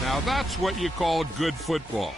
Now that's what you call good football.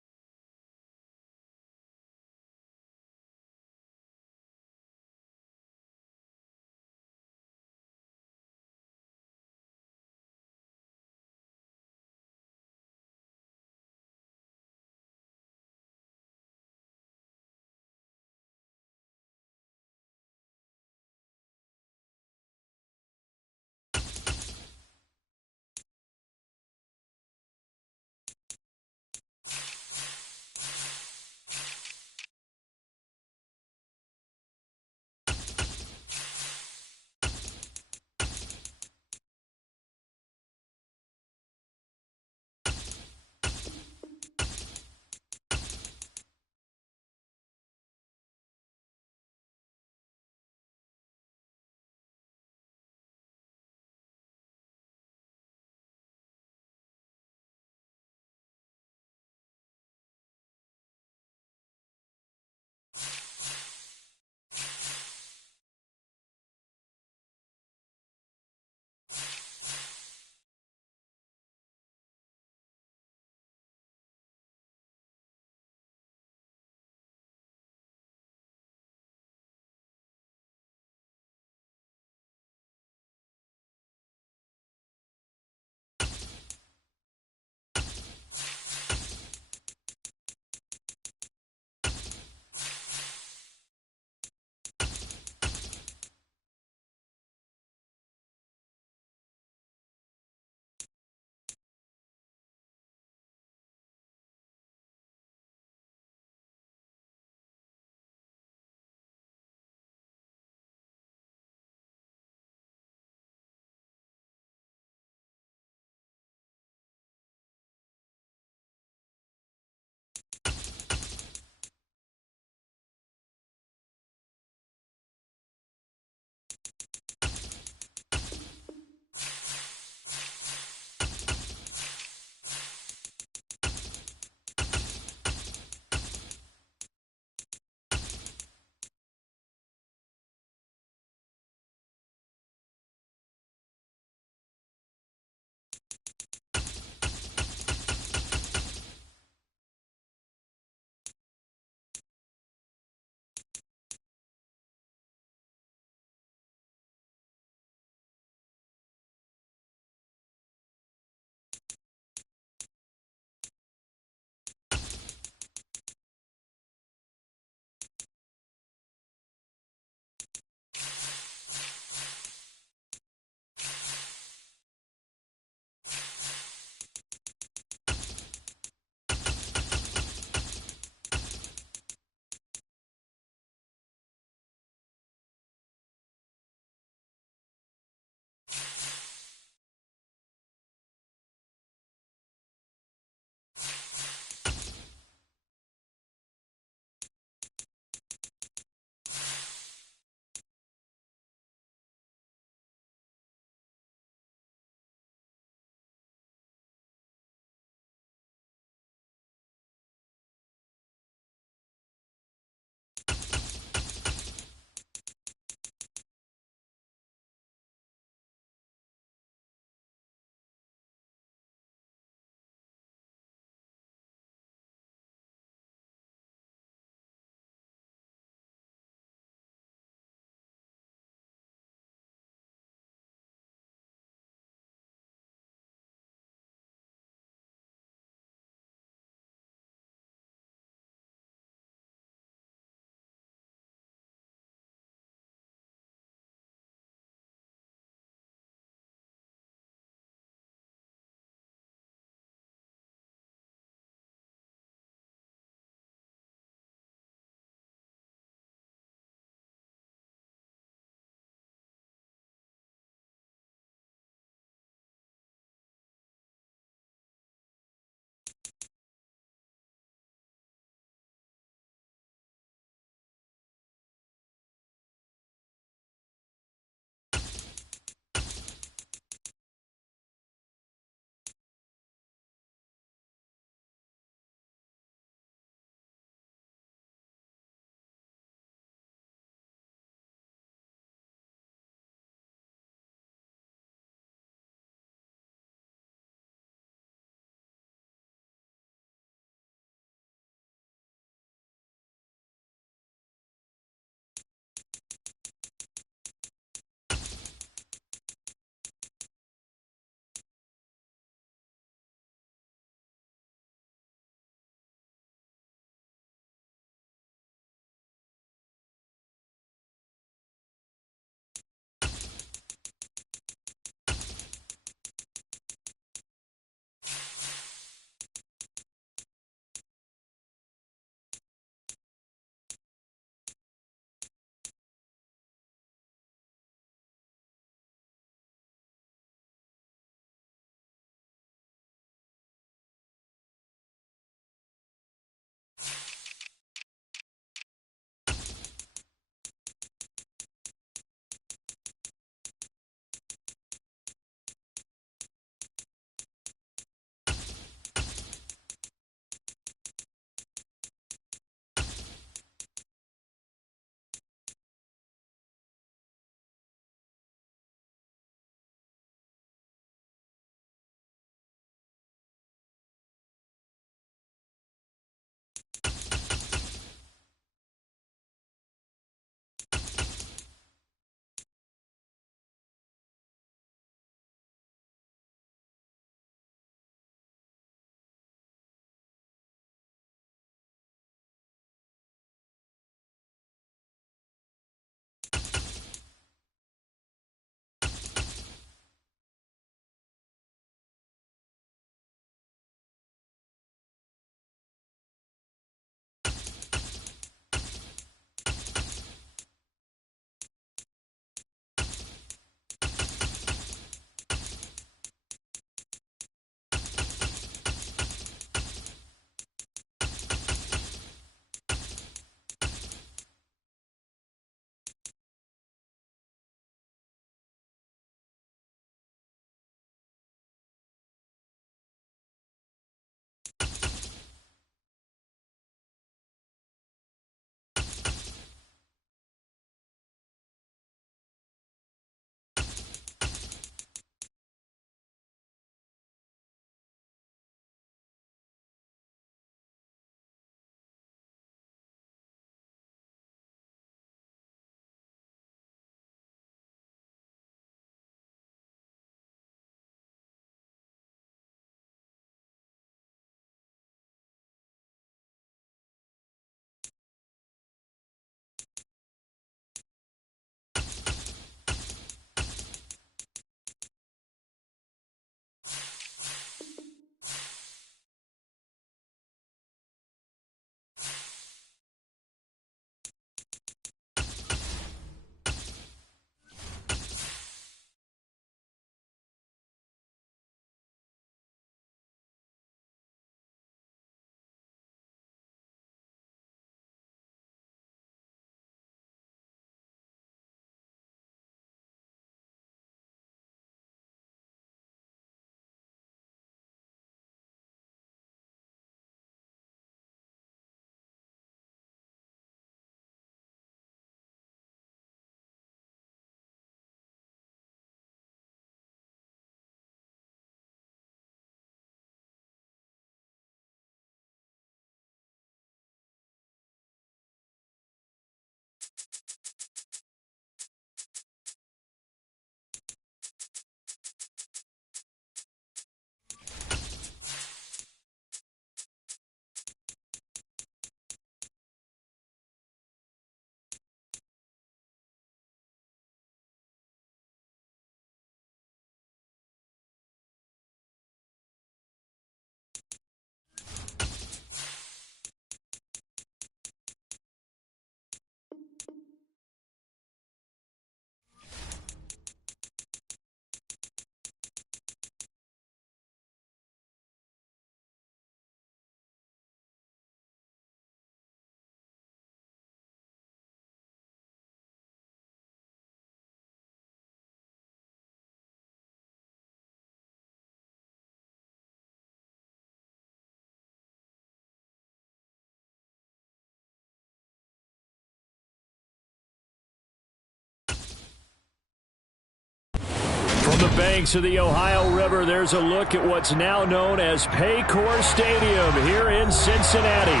From the banks of the Ohio River, there's a look at what's now known as Paycor Stadium here in Cincinnati.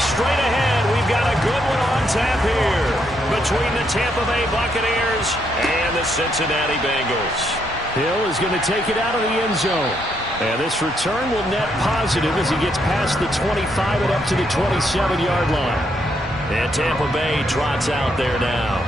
Straight ahead, we've got a good one on tap here between the Tampa Bay Buccaneers and the Cincinnati Bengals. Hill is going to take it out of the end zone. And this return will net positive as he gets past the 25 and up to the 27-yard line. And Tampa Bay trots out there now.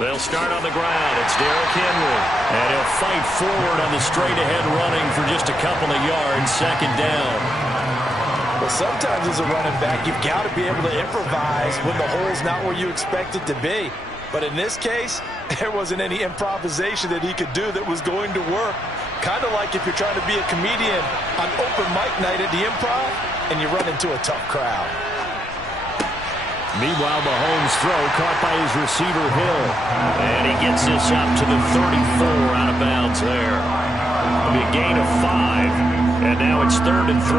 They'll start on the ground. It's Derrick Henry. And he'll fight forward on the straight-ahead running for just a couple of yards. Second down. Well, sometimes as a running back, you've got to be able to improvise when the hole's not where you expect it to be. But in this case, there wasn't any improvisation that he could do that was going to work. Kind of like if you're trying to be a comedian on open mic night at the Improv and you run into a tough crowd. Meanwhile, Mahomes' throw caught by his receiver, Hill. And he gets this up to the 34 out of bounds there. It'll be a gain of 5. And now it's 3rd and 3.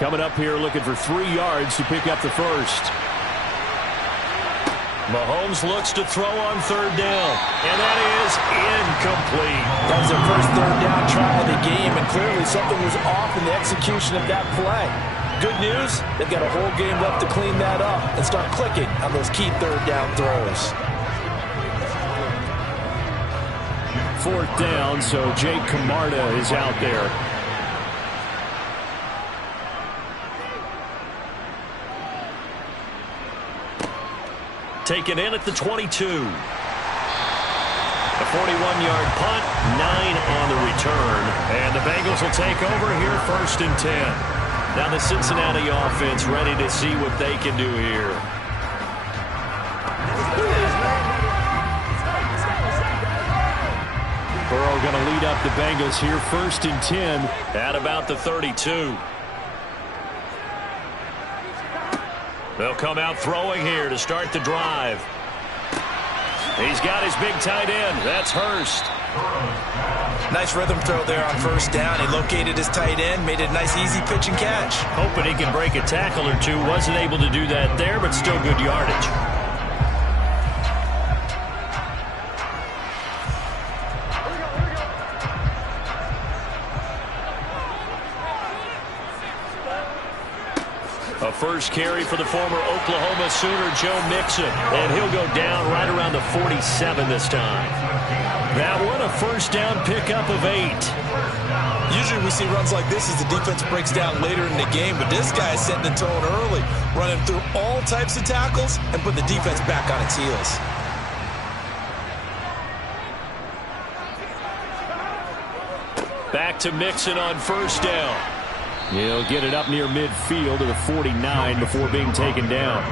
Coming up here looking for 3 yards to pick up the first. Mahomes looks to throw on 3rd down. And that is incomplete. That was their first 3rd down try of the game, and clearly something was off in the execution of that play. Good news, they've got a whole game left to clean that up and start clicking on those key 3rd down throws. 4th down, so Jake Camarda is out there. Taken in at the 22. A 41-yard punt, 9 on the return. And the Bengals will take over here 1st and 10. Now the Cincinnati offense ready to see what they can do here. Burrow going to lead up the Bengals here 1st and 10 at about the 32. They'll come out throwing here to start the drive. He's got his big tight end. That's Hurst. Nice rhythm throw there on 1st down. He located his tight end, made it a nice easy pitch and catch. Hoping he can break a tackle or two. Wasn't able to do that there, but still good yardage. A first carry for the former Oklahoma Sooner, Joe Mixon. And he'll go down right around the 47 this time. That one, a 1st down pickup of 8. Usually we see runs like this as the defense breaks down later in the game, but this guy is setting the tone early, running through all types of tackles and putting the defense back on its heels. Back to Mixon on 1st down. He'll get it up near midfield to the 49 before being taken down.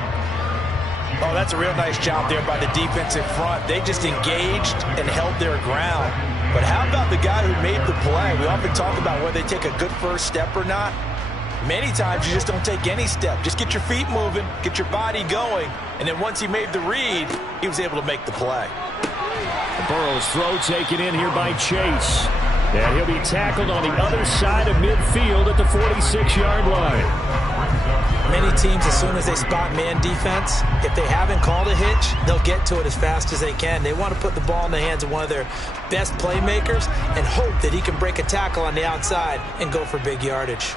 Oh, that's a real nice job there by the defense in front. They just engaged and held their ground. But how about the guy who made the play? We often talk about whether they take a good first step or not. Many times you just don't take any step. Just get your feet moving, get your body going, and then once he made the read, he was able to make the play. Burrow's throw taken in here by Chase. And he'll be tackled on the other side of midfield at the 46-yard line. Many teams, as soon as they spot man defense, if they haven't called a hitch, they'll get to it as fast as they can. They want to put the ball in the hands of one of their best playmakers and hope that he can break a tackle on the outside and go for big yardage.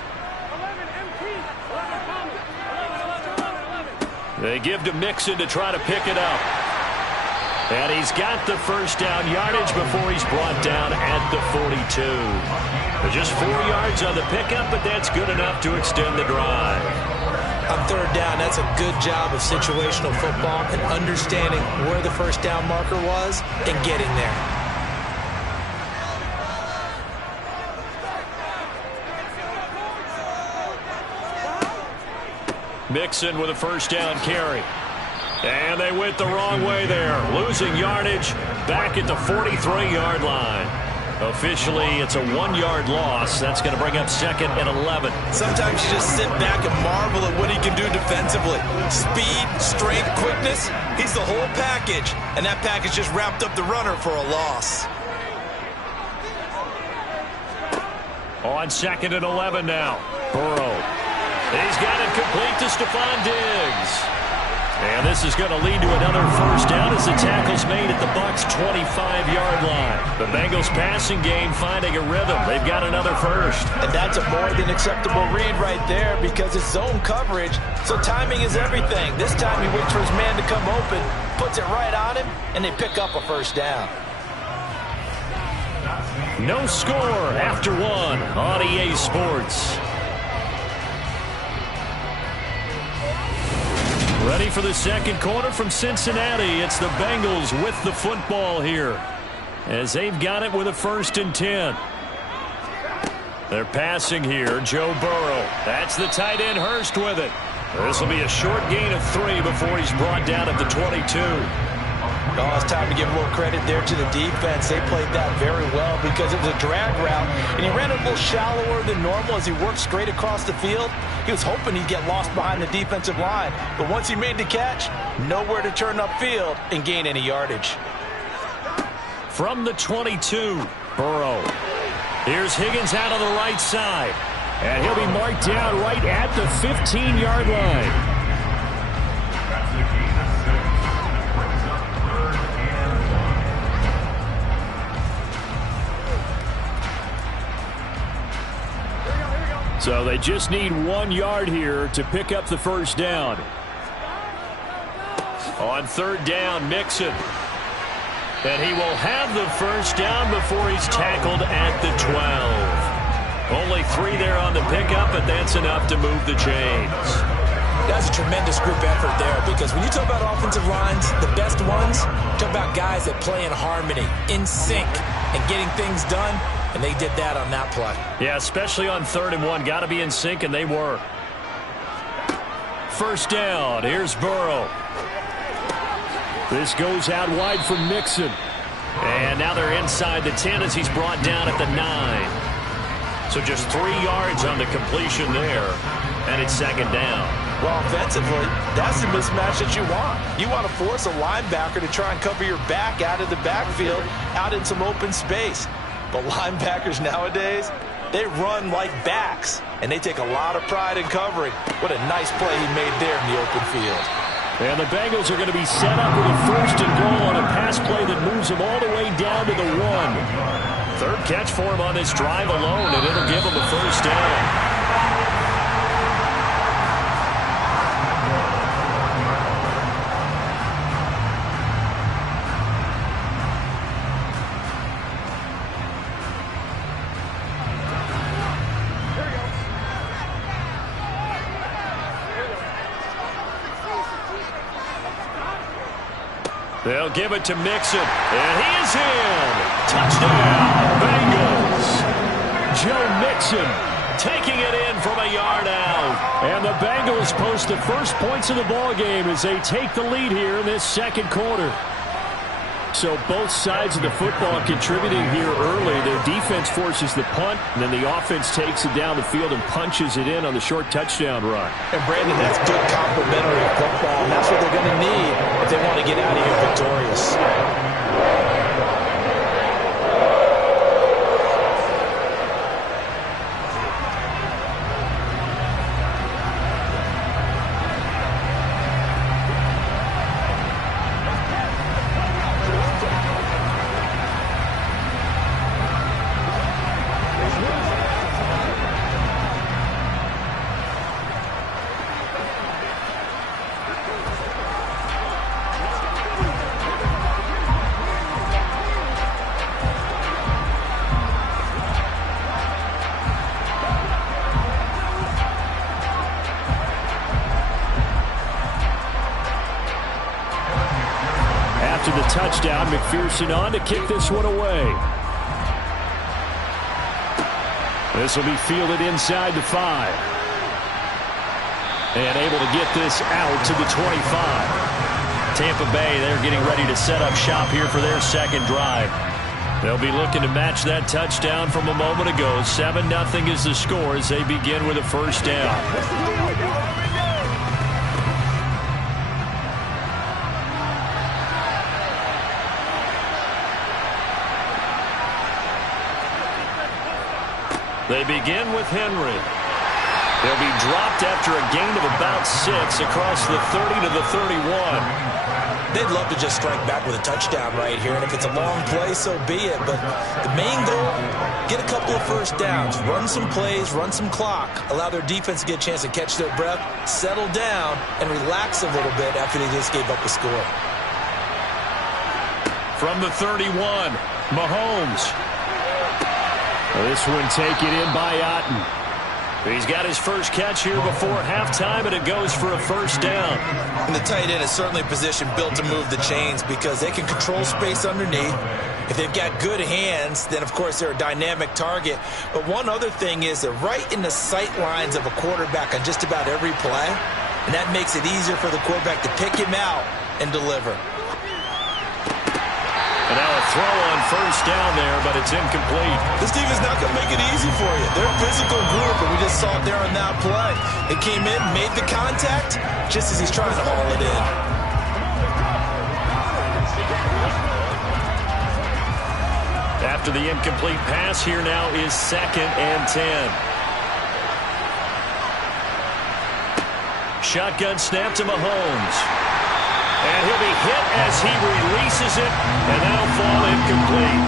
They give to Mixon to try to pick it up. And he's got the 1st down yardage before he's brought down at the 42. Just 4 yards on the pickup, but that's good enough to extend the drive. On 3rd down, that's a good job of situational football and understanding where the 1st down marker was and getting there. Mixon with a 1st down carry. And they went the wrong way there. Losing yardage back at the 43-yard line. Officially, it's a 1-yard loss. That's going to bring up 2nd and 11. Sometimes you just sit back and marvel at what he can do defensively. Speed, strength, quickness, he's the whole package. And that package just wrapped up the runner for a loss. On 2nd and 11 now. Burrow. He's got it complete to Stephon Diggs. And this is going to lead to another first down as the tackle's made at the Bucs' 25-yard line. The Bengals passing game finding a rhythm. They've got another first. And that's a more than acceptable read right there because it's zone coverage, so timing is everything. This time he waits for his man to come open, puts it right on him, and they pick up a first down. No score after 1 on EA Sports. Ready for the second quarter from Cincinnati. It's the Bengals with the football here as they've got it with a 1st and 10. They're passing here. Joe Burrow. That's the tight end Hurst with it. This will be a short gain of 3 before he's brought down at the 22. Oh, it's time to give a little credit there to the defense. They played that very well because it was a drag route, and he ran a little shallower than normal as he worked straight across the field. He was hoping he'd get lost behind the defensive line, but once he made the catch, nowhere to turn upfield and gain any yardage. From the 22, Burrow. Here's Higgins out on the right side, and he'll be marked down right at the 15-yard line. So they just need 1 yard here to pick up the first down. On 3rd down, Mixon. And he will have the first down before he's tackled at the 12. Only 3 there on the pickup, but that's enough to move the chains. That's a tremendous group effort there because when you talk about offensive lines, the best ones, talk about guys that play in harmony, in sync, and getting things done. And they did that on that play. Yeah, especially on 3rd and 1. Got to be in sync, and they were. First down. Here's Burrow. This goes out wide for Mixon. And now they're inside the 10 as he's brought down at the 9. So just 3 yards on the completion there. And it's 2nd down. Well, offensively, that's the mismatch that you want. You want to force a linebacker to try and cover your back out of the backfield, out in some open space. But linebackers nowadays, they run like backs, and they take a lot of pride in covering. What a nice play he made there in the open field. And the Bengals are going to be set up with a 1st and goal on a pass play that moves them all the way down to the 1. 3rd catch for him on this drive alone, and it'll give him the first down. They'll give it to Mixon, and he is in. Touchdown, Bengals. Joe Mixon taking it in from a yard out. And the Bengals post the first points of the ballgame as they take the lead here in this second quarter. So both sides of the football contributing here early. Their defense forces the punt, and then the offense takes it down the field and punches it in on the short touchdown run. And, Brandon, that's good complementary football, and that's what they're going to need if they want to get out of here victorious. After the touchdown, McPherson on to kick this one away. This will be fielded inside the 5. And able to get this out to the 25. Tampa Bay, they're getting ready to set up shop here for their second drive. They'll be looking to match that touchdown from a moment ago. 7-0 is the score as they begin with a first down. They begin with Henry. He'll be dropped after a gain of about 6 across the 30 to the 31. They'd love to just strike back with a touchdown right here, and if it's a long play, so be it. But the main goal, get a couple of first downs, run some plays, run some clock, allow their defense to get a chance to catch their breath, settle down, and relax a little bit after they just gave up a score. From the 31, Mahomes. This one taken in by Otten. He's got his first catch here before halftime, and it goes for a first down. And the tight end is certainly a position built to move the chains because they can control space underneath. If they've got good hands, then, of course, they're a dynamic target. But one other thing is they're right in the sight lines of a quarterback on just about every play, and that makes it easier for the quarterback to pick him out and deliver. And now a throw on first down there, but it's incomplete. This team is not going to make it easy for you. They're a physical group, and we just saw it there on that play. It came in, made the contact, just as he's trying to haul it in. After the incomplete pass, here now is 2nd and 10. Shotgun snap to Mahomes. And he'll be hit as he releases it, and that'll fall incomplete.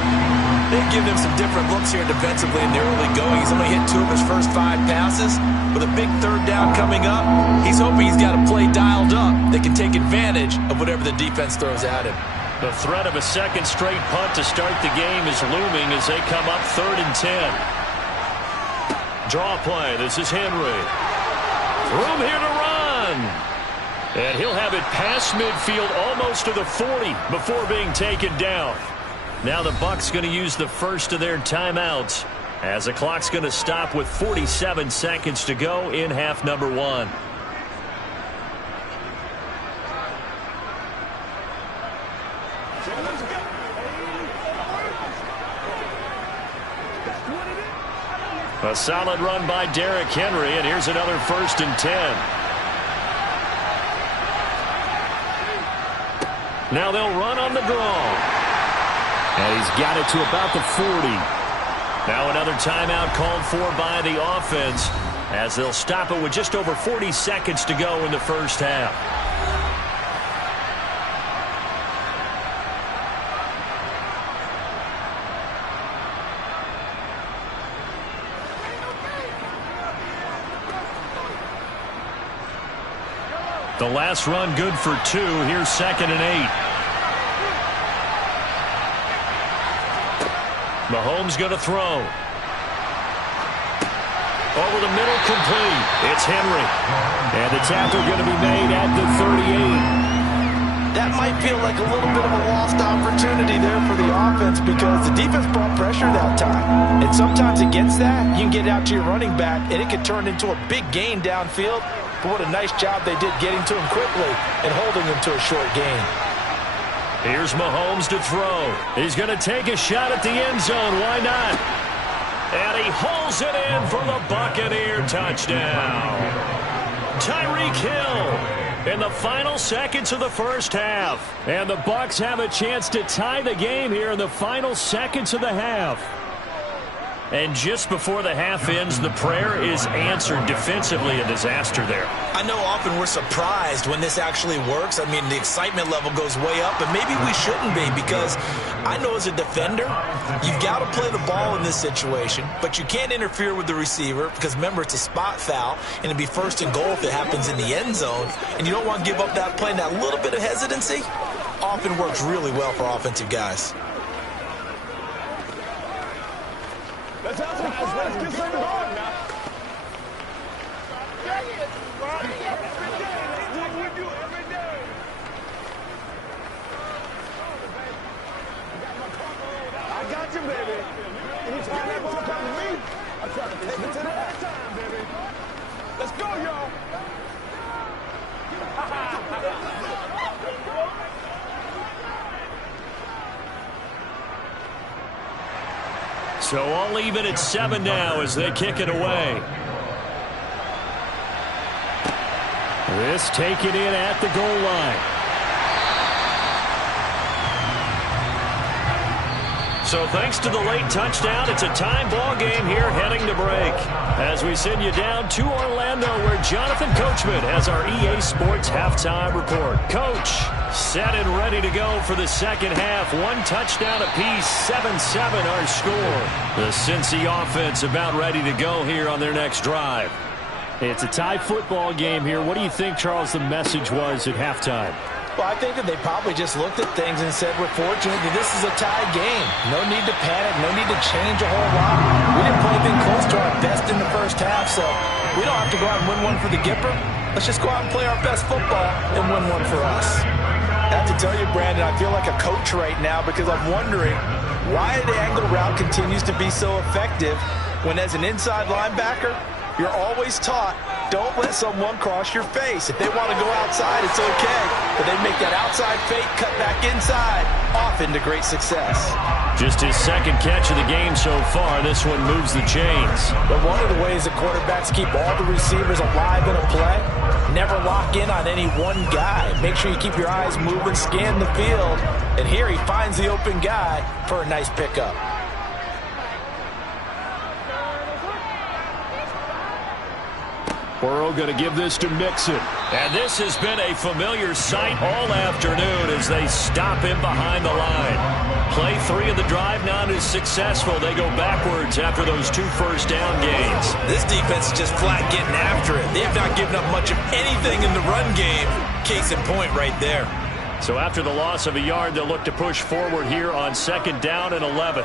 They've given him some different looks here defensively in the early going. He's only hit 2 of his first 5 passes. With a big third down coming up, he's hoping he's got a play dialed up that can take advantage of whatever the defense throws at him. The threat of a second straight punt to start the game is looming as they come up 3rd and 10. Draw play. This is Henry. Room here to run. And he'll have it past midfield almost to the 40 before being taken down. Now the Bucs going to use the first of their timeouts as the clock's going to stop with 47 seconds to go in half number 1. A solid run by Derrick Henry, and here's another 1st and 10. Now they'll run on the draw. And he's got it to about the 40. Now another timeout called for by the offense as they'll stop it with just over 40 seconds to go in the first half. The last run good for 2. Here's 2nd and 8. Mahomes going to throw. Over the middle, complete. It's Henry. And the tackle going to be made at the 38. That might feel like a little bit of a lost opportunity there for the offense because the defense brought pressure that time. And sometimes against that, you can get out to your running back, and it could turn into a big gain downfield. But what a nice job they did getting to him quickly and holding him to a short gain. Here's Mahomes to throw. He's going to take a shot at the end zone. Why not? And he holds it in for the Buccaneer touchdown. Tyreek Hill in the final seconds of the first half. And the Bucs have a chance to tie the game here in the final seconds of the half. And just before the half ends, the prayer is answered. Defensively, a disaster there. I know often we're surprised when this actually works. I mean, the excitement level goes way up, but maybe we shouldn't be because I know as a defender, you've got to play the ball in this situation, but you can't interfere with the receiver because, remember, it's a spot foul, and it'd be 1st and goal if it happens in the end zone, and you don't want to give up that play. And that little bit of hesitancy often works really well for offensive guys. Let's get some ball now. I got you, baby. Anytime that ball comes to me, I try to take it to the next time, baby. Let's go, y'all. So all even at 7 now as they kick it away. This taken in at the goal line. So thanks to the late touchdown, it's a tie ball game here heading to break. As we send you down to Orlando where Jonathan Coachman has our EA Sports halftime report. Coach, set and ready to go for the second half. One touchdown apiece, 7-7 our score. The Cincy offense about ready to go here on their next drive. It's a tie football game here. What do you think, Charles, the message was at halftime? Well, I think that they probably just looked at things and said, we're fortunate that this is a tie game. No need to panic. No need to change a whole lot. We didn't play anything close to our best in the first half, so we don't have to go out and win one for the Gipper. Let's just go out and play our best football and win one for us. I have to tell you, Brandon, I feel like a coach right now because I'm wondering why the angle route continues to be so effective when as an inside linebacker, you're always taught, don't let someone cross your face. If they want to go outside, it's okay. But they make that outside fake, cut back inside, often to great success. Just his second catch of the game so far. This one moves the chains. But one of the ways that quarterbacks keep all the receivers alive in a play, never lock in on any one guy. Make sure you keep your eyes moving, scan the field. And here he finds the open guy for a nice pickup. Burrow going to give this to Mixon. And this has been a familiar sight all afternoon as they stop him behind the line. Play 3 of the drive not as successful. They go backwards after those 2 first-down gains. This defense is just flat getting after it. They have not given up much of anything in the run game. Case in point right there. So after the loss of a yard, they'll look to push forward here on 2nd down and 11.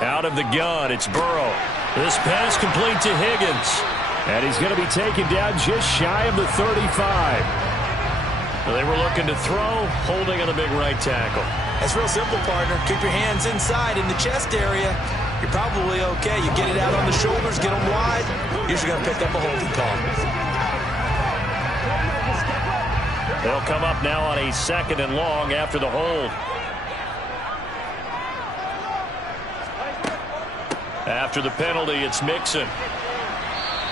Out of the gun, it's Burrow. This pass complete to Higgins. And he's going to be taken down just shy of the 35. They were looking to throw, holding on a big right tackle. It's real simple, partner. Keep your hands inside in the chest area. You're probably okay. You get it out on the shoulders, get them wide. Usually going to pick up a holding call. They'll come up now on a 2nd and long after the hold. After the penalty, it's Mixon.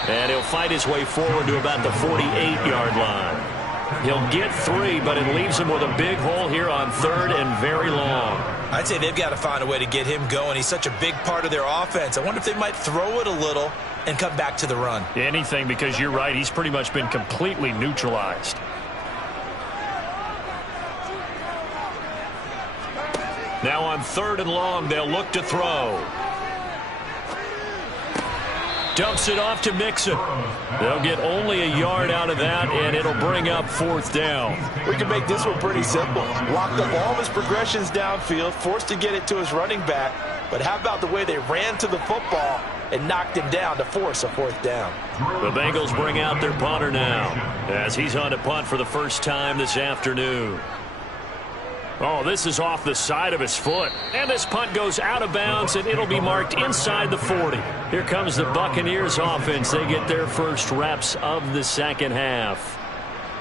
And he'll fight his way forward to about the 48-yard line. He'll get 3, but it leaves him with a big hole here on 3rd and very long. I'd say they've got to find a way to get him going. He's such a big part of their offense. I wonder if they might throw it a little and come back to the run. Anything, because you're right. He's pretty much been completely neutralized. Now on 3rd and long, they'll look to throw. Dumps it off to Mixon. They'll get only a yard out of that, and it'll bring up 4th down. We can make this one pretty simple. Locked up all of his progressions downfield, forced to get it to his running back. But how about the way they ran to the football and knocked him down to force a 4th down? The Bengals bring out their punter now as he's on to punt for the first time this afternoon. Oh, this is off the side of his foot. And this punt goes out of bounds, and it'll be marked inside the 40. Here comes the Buccaneers offense. They get their first reps of the second half.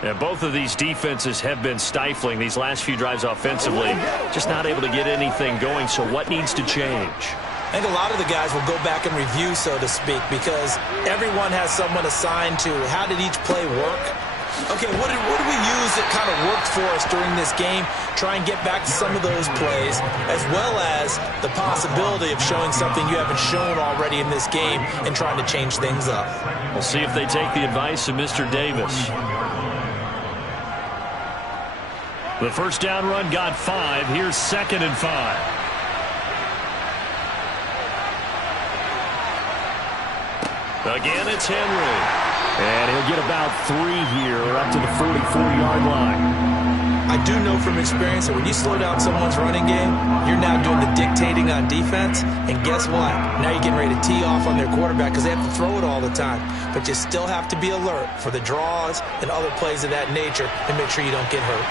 And both of these defenses have been stifling these last few drives offensively. Just not able to get anything going, so what needs to change? I think a lot of the guys will go back and review, so to speak, because everyone has someone assigned to how did each play work. Okay, what did we use that kind of worked for us during this game? Try and get back to some of those plays, as well as the possibility of showing something you haven't shown already in this game and trying to change things up. We'll see if they take the advice of Mr. Davis. The first down run got 5. Here's 2nd and 5. Again, it's Henry. And he'll get about 3 here, up to the 44-yard line. I do know from experience that when you slow down someone's running game, you're now doing the dictating on defense. And guess what? Now you're getting ready to tee off on their quarterback because they have to throw it all the time. But you still have to be alert for the draws and other plays of that nature and make sure you don't get hurt.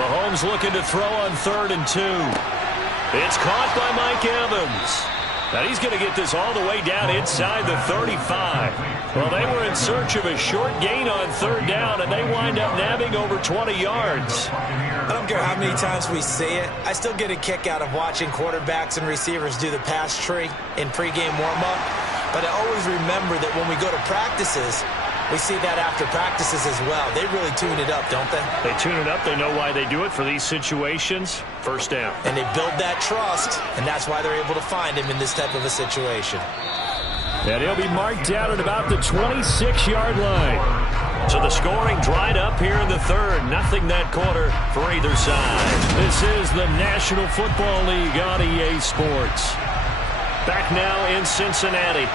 Mahomes looking to throw on 3rd and 2. It's caught by Mike Evans. Now he's going to get this all the way down inside the 35. Well, they were in search of a short gain on third down, and they wind up nabbing over 20 yards. I don't care how many times we say it, I still get a kick out of watching quarterbacks and receivers do the pass tree in pregame warm-up. But I always remember that when we go to practices, we see that after practices as well. They really tune it up, don't they? They tune it up. They know why they do it for these situations. First down. And they build that trust, and that's why they're able to find him in this type of a situation. And he'll be marked down at about the 26-yard line. So the scoring dried up here in the third. Nothing that quarter for either side. This is the National Football League on EA Sports. Back now in Cincinnati.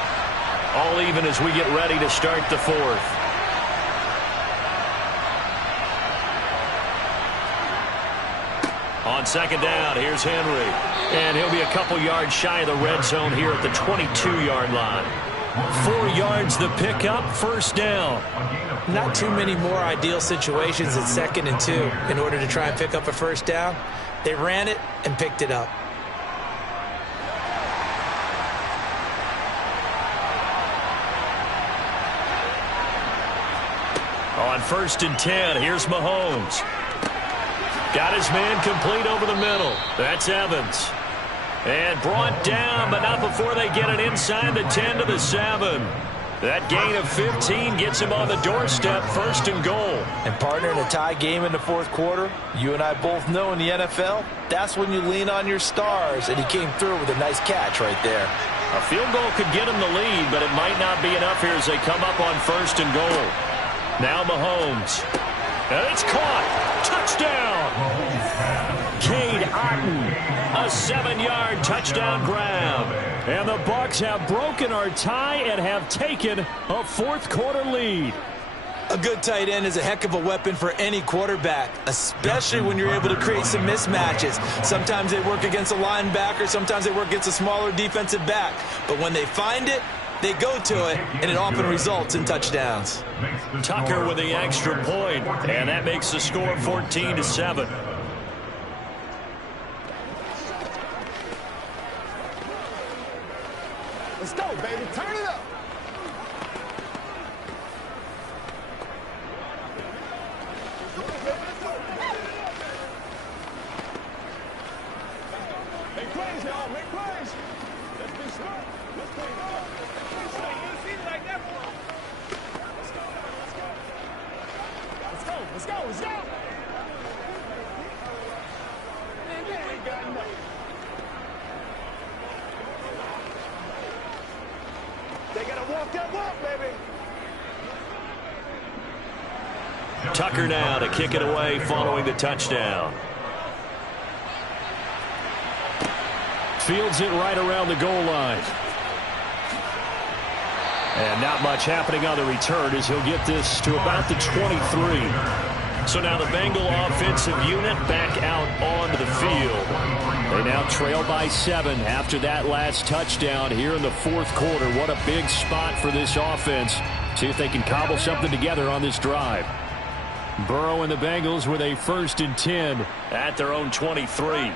All even as we get ready to start the fourth. On second down, here's Henry. And he'll be a couple yards shy of the red zone here at the 22-yard line. 4 yards the pickup, first down. Not too many more ideal situations at 2nd and 2 in order to try and pick up a first down. They ran it and picked it up. On 1st and 10, here's Mahomes. Got his man complete over the middle. That's Evans. And brought down, but not before they get it inside the 10 to the 7. That gain of 15 gets him on the doorstep, 1st and goal. And partner, in a tie game in the fourth quarter, you and I both know in the NFL, that's when you lean on your stars, and he came through with a nice catch right there. A field goal could get him the lead, but it might not be enough here as they come up on 1st and goal. Now Mahomes. And it's caught. Touchdown. Cade Otton. A 7-yard touchdown grab. And the Bucs have broken our tie and have taken a fourth-quarter lead. A good tight end is a heck of a weapon for any quarterback, especially when you're able to create some mismatches. Sometimes they work against a linebacker. Sometimes they work against a smaller defensive back. But when they find it, they go to it, and it often results in touchdowns. Tucker with the extra point, and that makes the score 14-7. Let's go, baby. Turn it up. Make plays, y'all. Make plays. Let's be smart. Let's play ball. Let's go. Let's go. Man, they ain't got enough. They gotta walk that walk, baby. Tucker now to kick it away following the touchdown. Fields it right around the goal line. And not much happening on the return as he'll get this to about the 23. So now the Bengal offensive unit back out onto the field. They now trail by 7 after that last touchdown here in the fourth quarter. What a big spot for this offense. See if they can cobble something together on this drive. Burrow and the Bengals with a 1st and 10 at their own 23.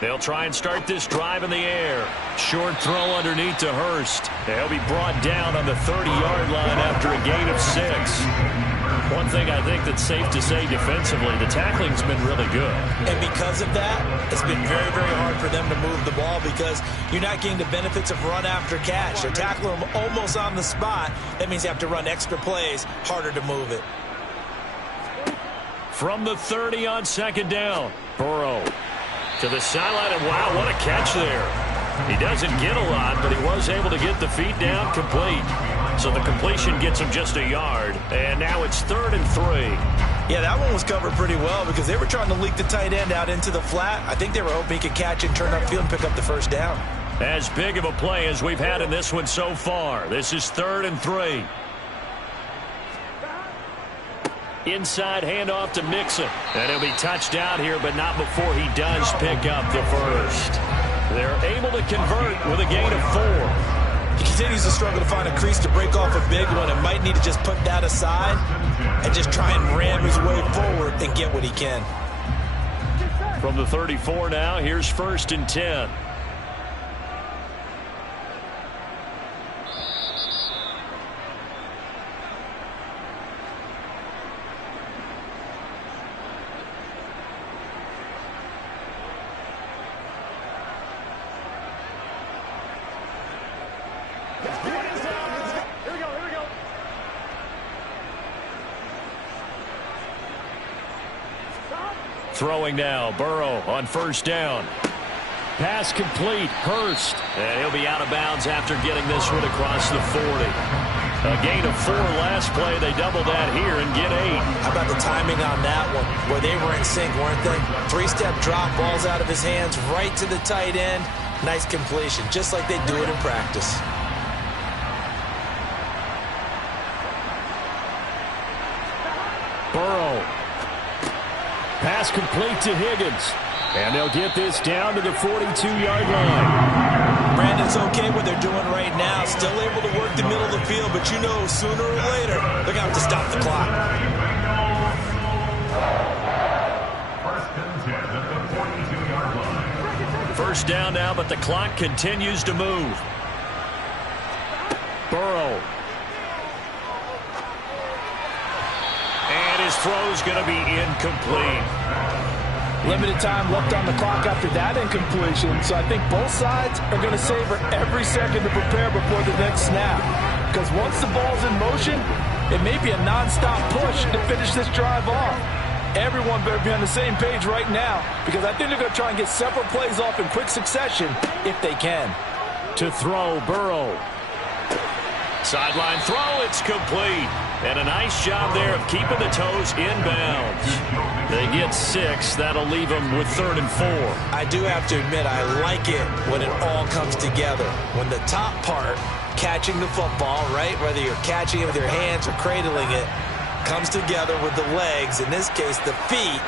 They'll try and start this drive in the air. Short throw underneath to Hurst. They'll be brought down on the 30-yard line after a gain of 6. One thing I think that's safe to say defensively, the tackling's been really good. And because of that, it's been very, very hard for them to move the ball because you're not getting the benefits of run after catch. They're tackling them almost on the spot. That means you have to run extra plays, harder to move it. From the 30 on second down, Burrow to the sideline, and wow, what a catch there. He doesn't get a lot, but he was able to get the feet down complete. So the completion gets him just a yard, and now it's 3rd and 3. Yeah, that one was covered pretty well because they were trying to leak the tight end out into the flat. I think they were hoping he could catch it, turn upfield, and pick up the first down. As big of a play as we've had in this one so far. This is 3rd and 3. Inside handoff to Mixon. And he'll be touched out here, but not before he does pick up the first. They're able to convert with a gain of 4. He continues to struggle to find a crease to break off a big one and might need to just put that aside and just try and ram his way forward and get what he can. From the 34 now, here's 1st and 10. Throwing now, Burrow on first down. Pass complete, Hurst. And he'll be out of bounds after getting this one across the 40. A gain of 4 last play. They double that here and get 8. How about the timing on that one, where they were in sync, weren't they? 3-step drop, balls out of his hands, right to the tight end. Nice completion, just like they do it in practice. Burrow. Pass complete to Higgins. And they'll get this down to the 42-yard line. Brandon's okay what they're doing right now. Still able to work the middle of the field, but you know sooner or later they're going to have to stop the clock. First down now, but the clock continues to move. Burrow. And his throw's going to be incomplete. Limited time left on the clock after that incompletion, so I think both sides are going to savor every second to prepare before the next snap. Because once the ball's in motion, it may be a non-stop push to finish this drive off. Everyone better be on the same page right now, because I think they're going to try and get several plays off in quick succession if they can. To throw, Burrow. Sideline throw, it's complete. And a nice job there of keeping the toes inbounds. They get 6. That'll leave them with 3rd and 4. I do have to admit, I like it when it all comes together. When the top part, catching the football, right, whether you're catching it with your hands or cradling it, comes together with the legs, in this case the feet,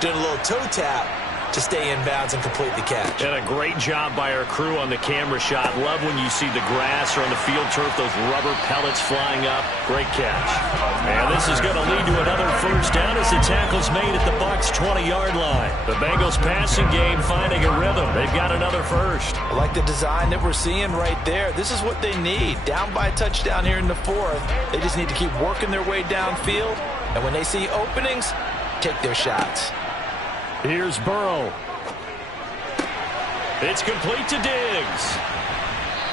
doing a little toe tap to stay in bounds and complete the catch. And a great job by our crew on the camera shot. Love when you see the grass or on the field turf, those rubber pellets flying up. Great catch. And this is going to lead to another first down as the tackle's made at the Bucs' 20-yard line. The Bengals passing game finding a rhythm. They've got another first. I like the design that we're seeing right there. This is what they need. Down by a touchdown here in the 4th. They just need to keep working their way downfield. And when they see openings, take their shots. Here's Burrow. It's complete to Diggs.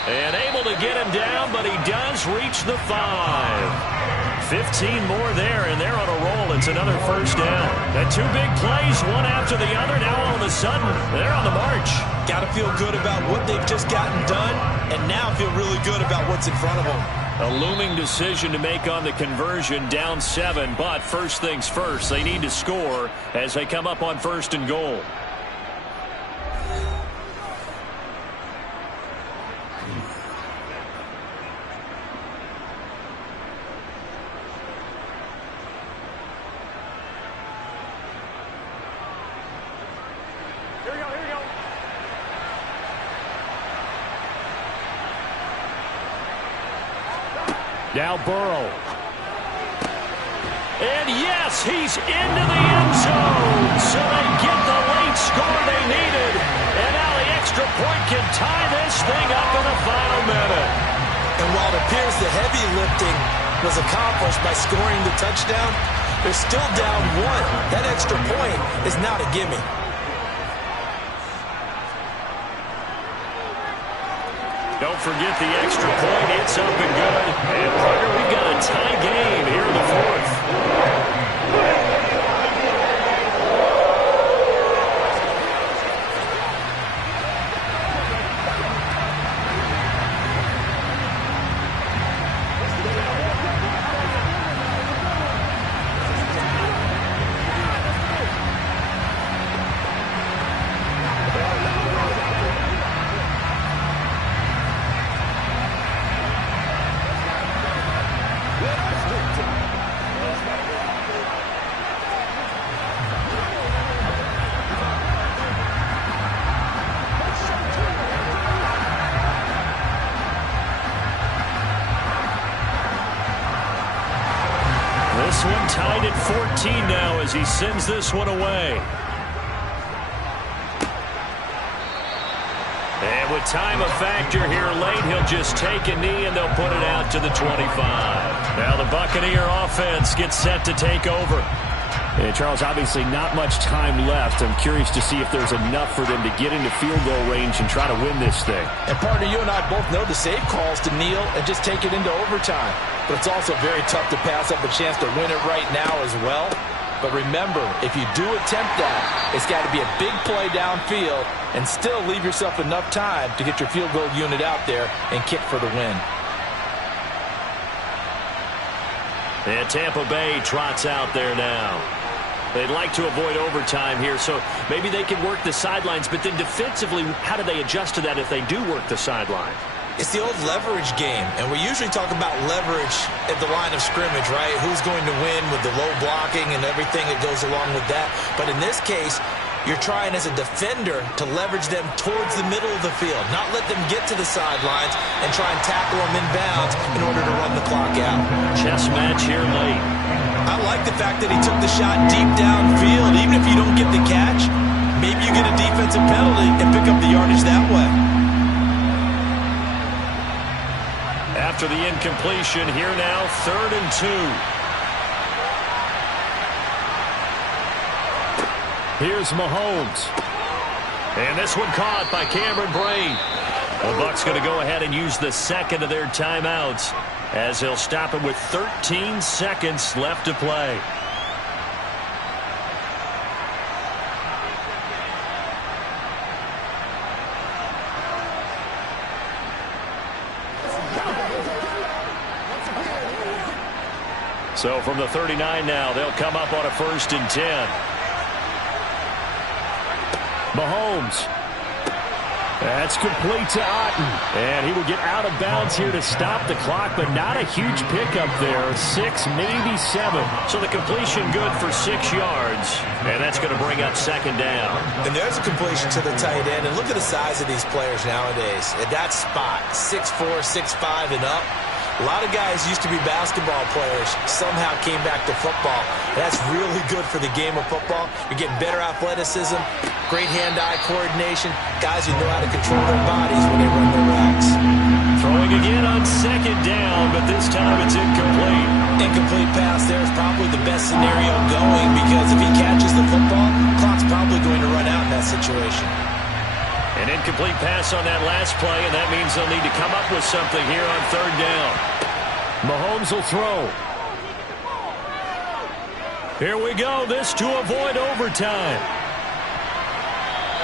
And able to get him down, but he does reach the 5. 15 more there, and they're on a roll. It's another first down. And 2 big plays, one after the other. Now all of a sudden, they're on the march. Got to feel good about what they've just gotten done, and now feel really good about what's in front of them. A looming decision to make on the conversion, down 7, but first things first, they need to score as they come up on 1st and goal. Now Burrow. And yes, he's into the end zone. So they get the late score they needed. And now the extra point can tie this thing up in the final minute. And while it appears the heavy lifting was accomplished by scoring the touchdown, they're still down 1. That extra point is not a gimme. Don't forget the extra point. It's up and good. And partner, we've got a tie game here in the 4th. This one tied at 14 now as he sends this one away. And with time a factor here late, he'll just take a knee and they'll put it out to the 25. Now the Buccaneer offense gets set to take over. And Charles, obviously not much time left. I'm curious to see if there's enough for them to get into field goal range and try to win this thing. And partner, you and I both know the save calls to kneel and just take it into overtime. But it's also very tough to pass up a chance to win it right now as well. But remember, if you do attempt that, it's got to be a big play downfield and still leave yourself enough time to get your field goal unit out there and kick for the win. And Tampa Bay trots out there now. They'd like to avoid overtime here, so maybe they can work the sidelines, but then defensively, how do they adjust to that if they do work the sideline? It's the old leverage game, and we usually talk about leverage at the line of scrimmage, right? Who's going to win with the low blocking and everything that goes along with that. But in this case, you're trying as a defender to leverage them towards the middle of the field, not let them get to the sidelines and try and tackle them in bounds in order to run the clock out. Chess match here late. I like the fact that he took the shot deep downfield. Even if you don't get the catch, maybe you get a defensive penalty and pick up the yardage that way. After the incompletion, here now, 3rd and 2. Here's Mahomes. And this one caught by Cameron Brate. The Bucs going to go ahead and use the second of their timeouts as they'll stop it with 13 seconds left to play. So from the 39 now, they'll come up on a 1st and 10. Mahomes. That's complete to Otten. And he will get out of bounds here to stop the clock, but not a huge pickup there. 6, maybe 7. So the completion good for 6 yards. And that's going to bring up 2nd down. And there's a completion to the tight end. And look at the size of these players nowadays. At that spot, 6'4", 6'5", and up. A lot of guys used to be basketball players, somehow came back to football. That's really good for the game of football. You're getting better athleticism, great hand-eye coordination, guys who know how to control their bodies when they run their routes. Throwing again on 2nd down, but this time it's incomplete. Incomplete pass there is probably the best scenario going because if he catches the football, clock's probably going to run out in that situation. An incomplete pass on that last play, and that means they'll need to come up with something here on 3rd down. Mahomes will throw. Here we go. This to avoid overtime.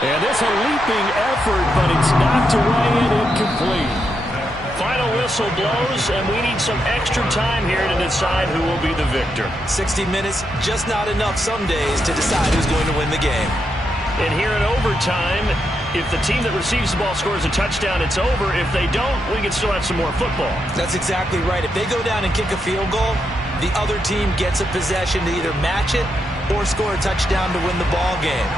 And this a leaping effort, but it's knocked away and incomplete. Final whistle blows, and we need some extra time here to decide who will be the victor. 60 minutes, just not enough some days to decide who's going to win the game. And here in overtime, if the team that receives the ball scores a touchdown, it's over. If they don't, we can still have some more football. That's exactly right. If they go down and kick a field goal, the other team gets a possession to either match it or score a touchdown to win the ball game.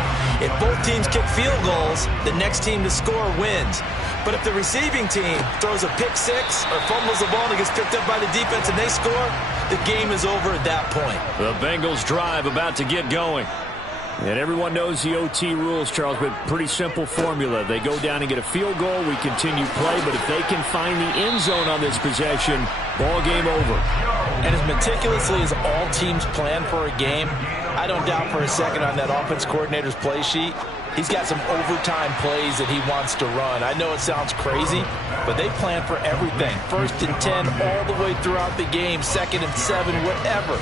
If both teams kick field goals, the next team to score wins. But if the receiving team throws a pick six or fumbles the ball and it gets picked up by the defense and they score, the game is over at that point. The Bengals drive about to get going. And everyone knows the OT rules, Charles, but pretty simple formula. They go down and get a field goal, we continue play, but if they can find the end zone on this possession, ball game over. And as meticulously as all teams plan for a game, I don't doubt for a second on that offense coordinator's play sheet, he's got some overtime plays that he wants to run. I know it sounds crazy, but they plan for everything. 1st and 10 all the way throughout the game, 2nd and 7, whatever.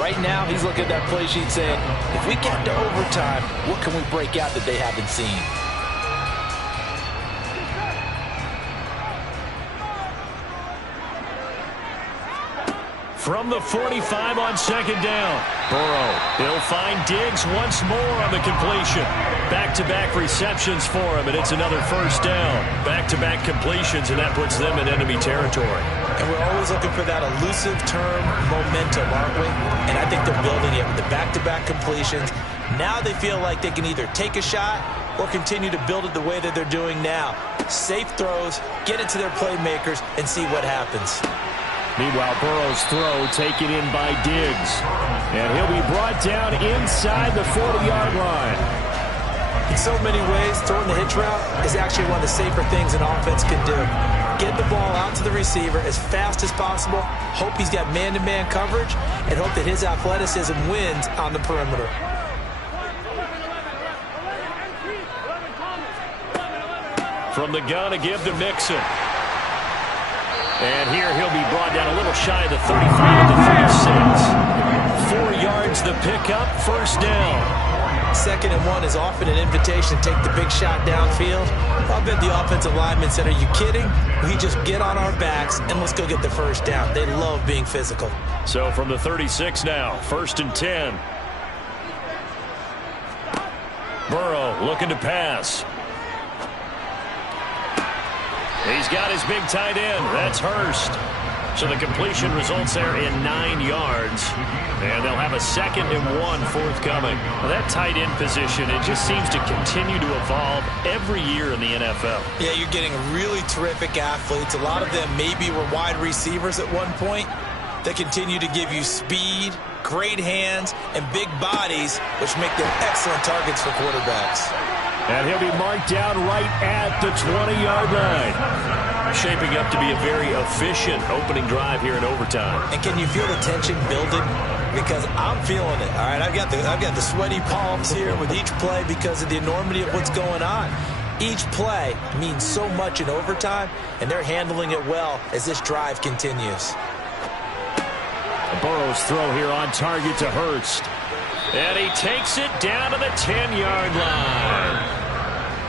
Right now, he's looking at that play sheet saying, if we get to overtime, what can we break out that they haven't seen? From the 45 on 2nd down. Burrow, he'll find Diggs once more on the completion. Back-to-back receptions for him, and it's another 1st down. Back-to-back completions, and that puts them in enemy territory. And we're always looking for that elusive term momentum, aren't we? And I think they're building it with the back-to-back completions. Now they feel like they can either take a shot or continue to build it the way that they're doing now. Safe throws, get it to their playmakers, and see what happens. Meanwhile, Burrow's throw taken in by Diggs. And he'll be brought down inside the 40-yard line. In so many ways, throwing the hitch route is actually one of the safer things an offense can do. Get the ball out to the receiver as fast as possible, hope he's got man-to-man coverage, and hope that his athleticism wins on the perimeter. From the gun to give to Mixon. And here he'll be brought down a little shy of the 35 to 36. 4 yards records the pickup, first down. 2nd and 1 is often an invitation to take the big shot downfield. I bet the offensive lineman said, are you kidding? We just get on our backs and let's go get the first down. They love being physical. So from the 36 now, 1st and 10. Burrow looking to pass. He's got his big tight end. That's Hurst. So the completion results there in 9 yards. And they'll have a 2nd and 1 forthcoming. Well, that tight end position, it just seems to continue to evolve every year in the NFL. Yeah, you're getting really terrific athletes. A lot of them maybe were wide receivers at one point. They continue to give you speed, great hands, and big bodies, which make them excellent targets for quarterbacks. And he'll be marked down right at the 20-yard line. Shaping up to be a very efficient opening drive here in overtime. And can you feel the tension building? Because I'm feeling it. All right, I've got the sweaty palms here with each play because of the enormity of what's going on. Each play means so much in overtime, and they're handling it well as this drive continues. Burrow's throw here on target to Hurst. And he takes it down to the 10-yard line.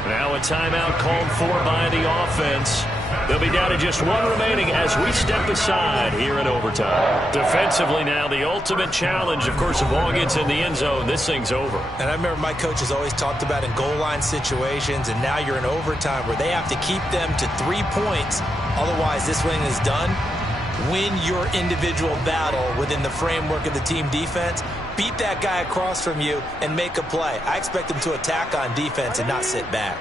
Now a timeout called for by the offense. They'll be down to just 1 remaining as we step aside here in overtime. Defensively now, the ultimate challenge. Of course, if ball gets in the end zone, this thing's over. And I remember my coaches always talked about in goal line situations, and now you're in overtime where they have to keep them to 3 points. Otherwise, this win is done. Win your individual battle within the framework of the team defense. Beat that guy across from you and make a play. I expect them to attack on defense and not sit back.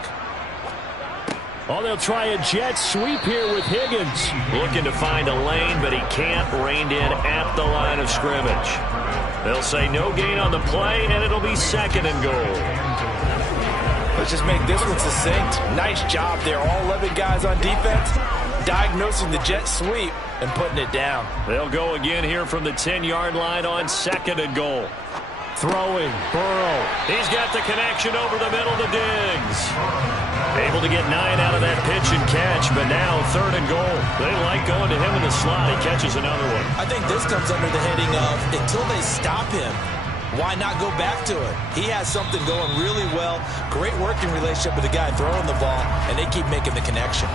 Oh, they'll try a jet sweep here with Higgins. Looking to find a lane, but he can't. Reined in at the line of scrimmage. They'll say no gain on the play, and it'll be 2nd and goal. Let's just make this one succinct. Nice job there. All 11 guys on defense diagnosing the jet sweep and putting it down. They'll go again here from the 10-yard line on 2nd and goal. Throwing, Burrow. He's got the connection over the middle to Diggs. Able to get 9 out of that pitch and catch, but now 3rd and goal. They like going to him in the slot. He catches another one. I think this comes under the heading of until they stop him, why not go back to it? He has something going really well. Great working relationship with the guy throwing the ball, and they keep making the connection.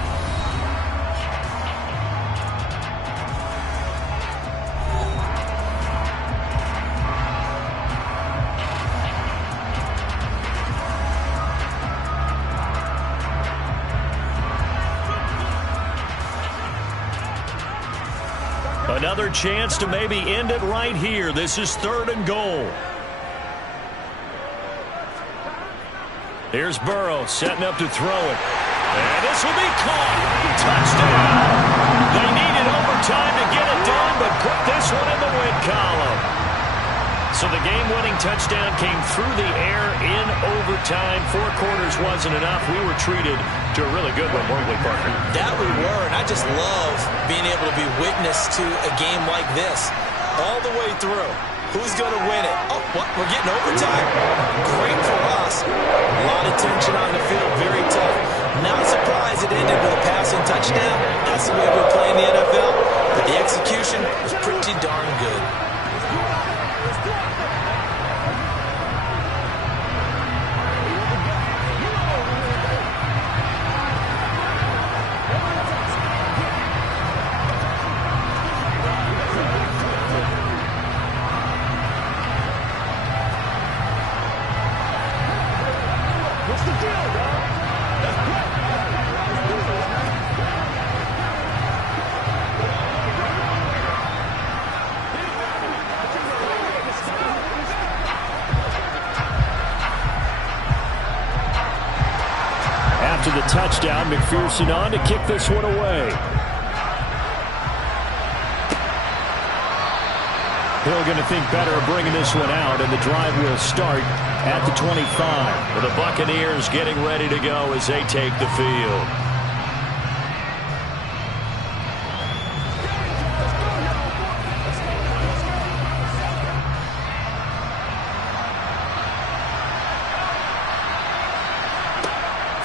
Another chance to maybe end it right here. This is 3rd and goal. Here's Burrow setting up to throw it. And this will be caught. Touchdown. They needed overtime to get it done, but put this one in the win column. So the game-winning touchdown came through the air in overtime. 4 quarters wasn't enough. We were treated to a really good one, weren't we, Parker? That we were, and I just love being able to be witness to a game like this all the way through. Who's going to win it? Oh, what? We're getting overtime. Great for us. A lot of tension on the field, very tough. Not surprised it ended with a passing touchdown. That's the way we play in the NFL. But the execution was pretty darn good. After the touchdown, McPherson on to kick this one away. Hill going to think better of bringing this one out, and the drive will start at the 25. With the Buccaneers getting ready to go as they take the field.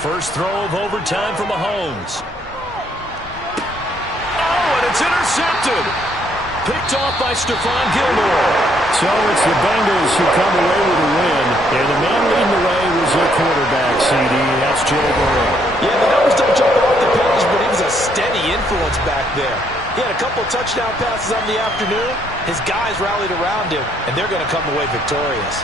First throw of overtime for Mahomes. Oh, and it's intercepted. Picked off by Stephon Gilmore. So it's the Bengals who come away with a win, and the man leading the way was their quarterback, CD. That's Joe Burrow. Yeah, the numbers don't jump off the page, but he was a steady influence back there. He had a couple touchdown passes on the afternoon. His guys rallied around him, and they're going to come away victorious.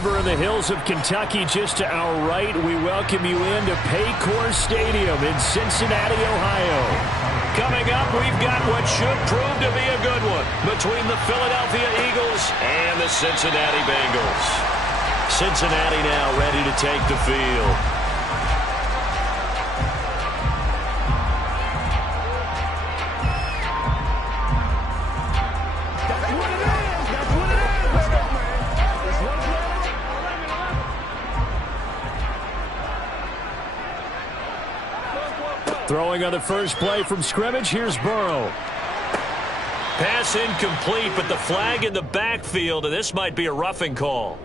River in the hills of Kentucky. Just to our right, we welcome you into Paycor Stadium in Cincinnati, Ohio. Coming up, we've got what should prove to be a good one between the Philadelphia Eagles and the Cincinnati Bengals. Cincinnati now ready to take the field. Throwing on the first play from scrimmage, here's Burrow. Pass incomplete, but the flag in the backfield, and this might be a roughing call.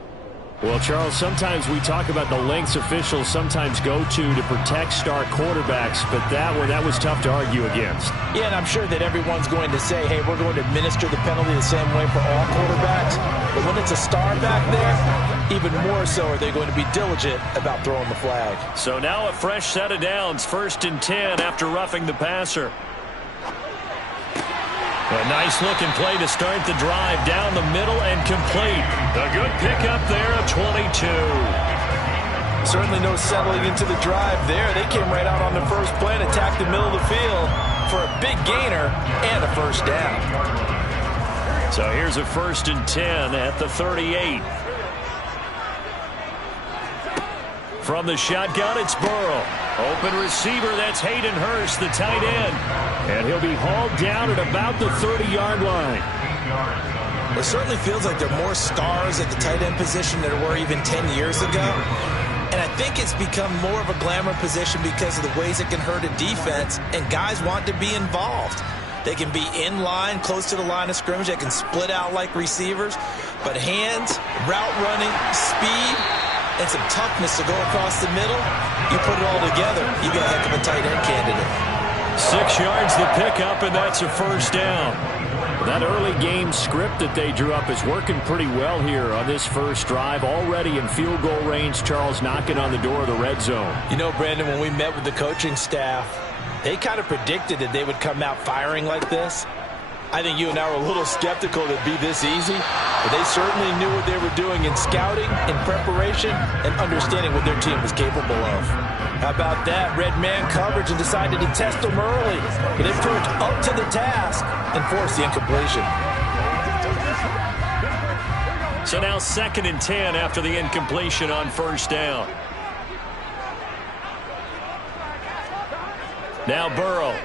Well, Charles, sometimes we talk about the lengths officials sometimes go to protect star quarterbacks, but that was tough to argue against. Yeah, and I'm sure that everyone's going to say, hey, we're going to administer the penalty the same way for all quarterbacks. But when it's a star back there, even more so are they going to be diligent about throwing the flag. So now a fresh set of downs, 1st and 10 after roughing the passer. A nice-looking play to start the drive down the middle and complete. A good pickup there of 22. Certainly no settling into the drive there. They came right out on the first play and attacked the middle of the field for a big gainer and a first down. So here's a 1st and 10 at the 38. From the shotgun, it's Burrow. Open receiver, that's Hayden Hurst, the tight end. And he'll be hauled down at about the 30-yard line. It certainly feels like there are more stars at the tight end position than there were even 10 years ago. And I think it's become more of a glamour position because of the ways it can hurt a defense, and guys want to be involved. They can be in line, close to the line of scrimmage. They can split out like receivers. But hands, route running, speed, and some toughness to go across the middle, you put it all together, you got a heck of a tight end candidate. 6 yards the pickup, and that's a first down. That early game script that they drew up is working pretty well here on this first drive. Already in field goal range, Charles knocking on the door of the red zone. You know, Brandon, when we met with the coaching staff, they kind of predicted that they would come out firing like this. I think you and I were a little skeptical that it'd be this easy, but they certainly knew what they were doing in scouting, in preparation, and understanding what their team was capable of. How about that? Red man coverage and decided to test them early, but they proved up to the task and forced the incompletion. So now 2nd and 10 after the incompletion on first down. Now Burrow.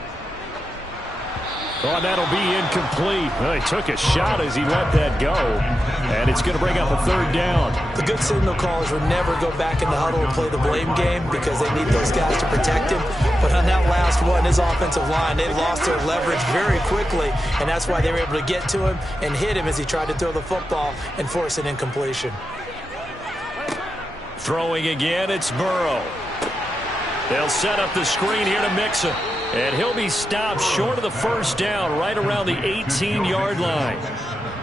Oh, that'll be incomplete. Well, he took a shot as he let that go, and it's going to bring up a 3rd down. The good signal callers would never go back in the huddle and play the blame game because they need those guys to protect him. But on that last one, his offensive line, they lost their leverage very quickly, and that's why they were able to get to him and hit him as he tried to throw the football and force an incompletion. Throwing again, it's Burrow. They'll set up the screen here to Mixon. And he'll be stopped short of the first down right around the 18-yard line.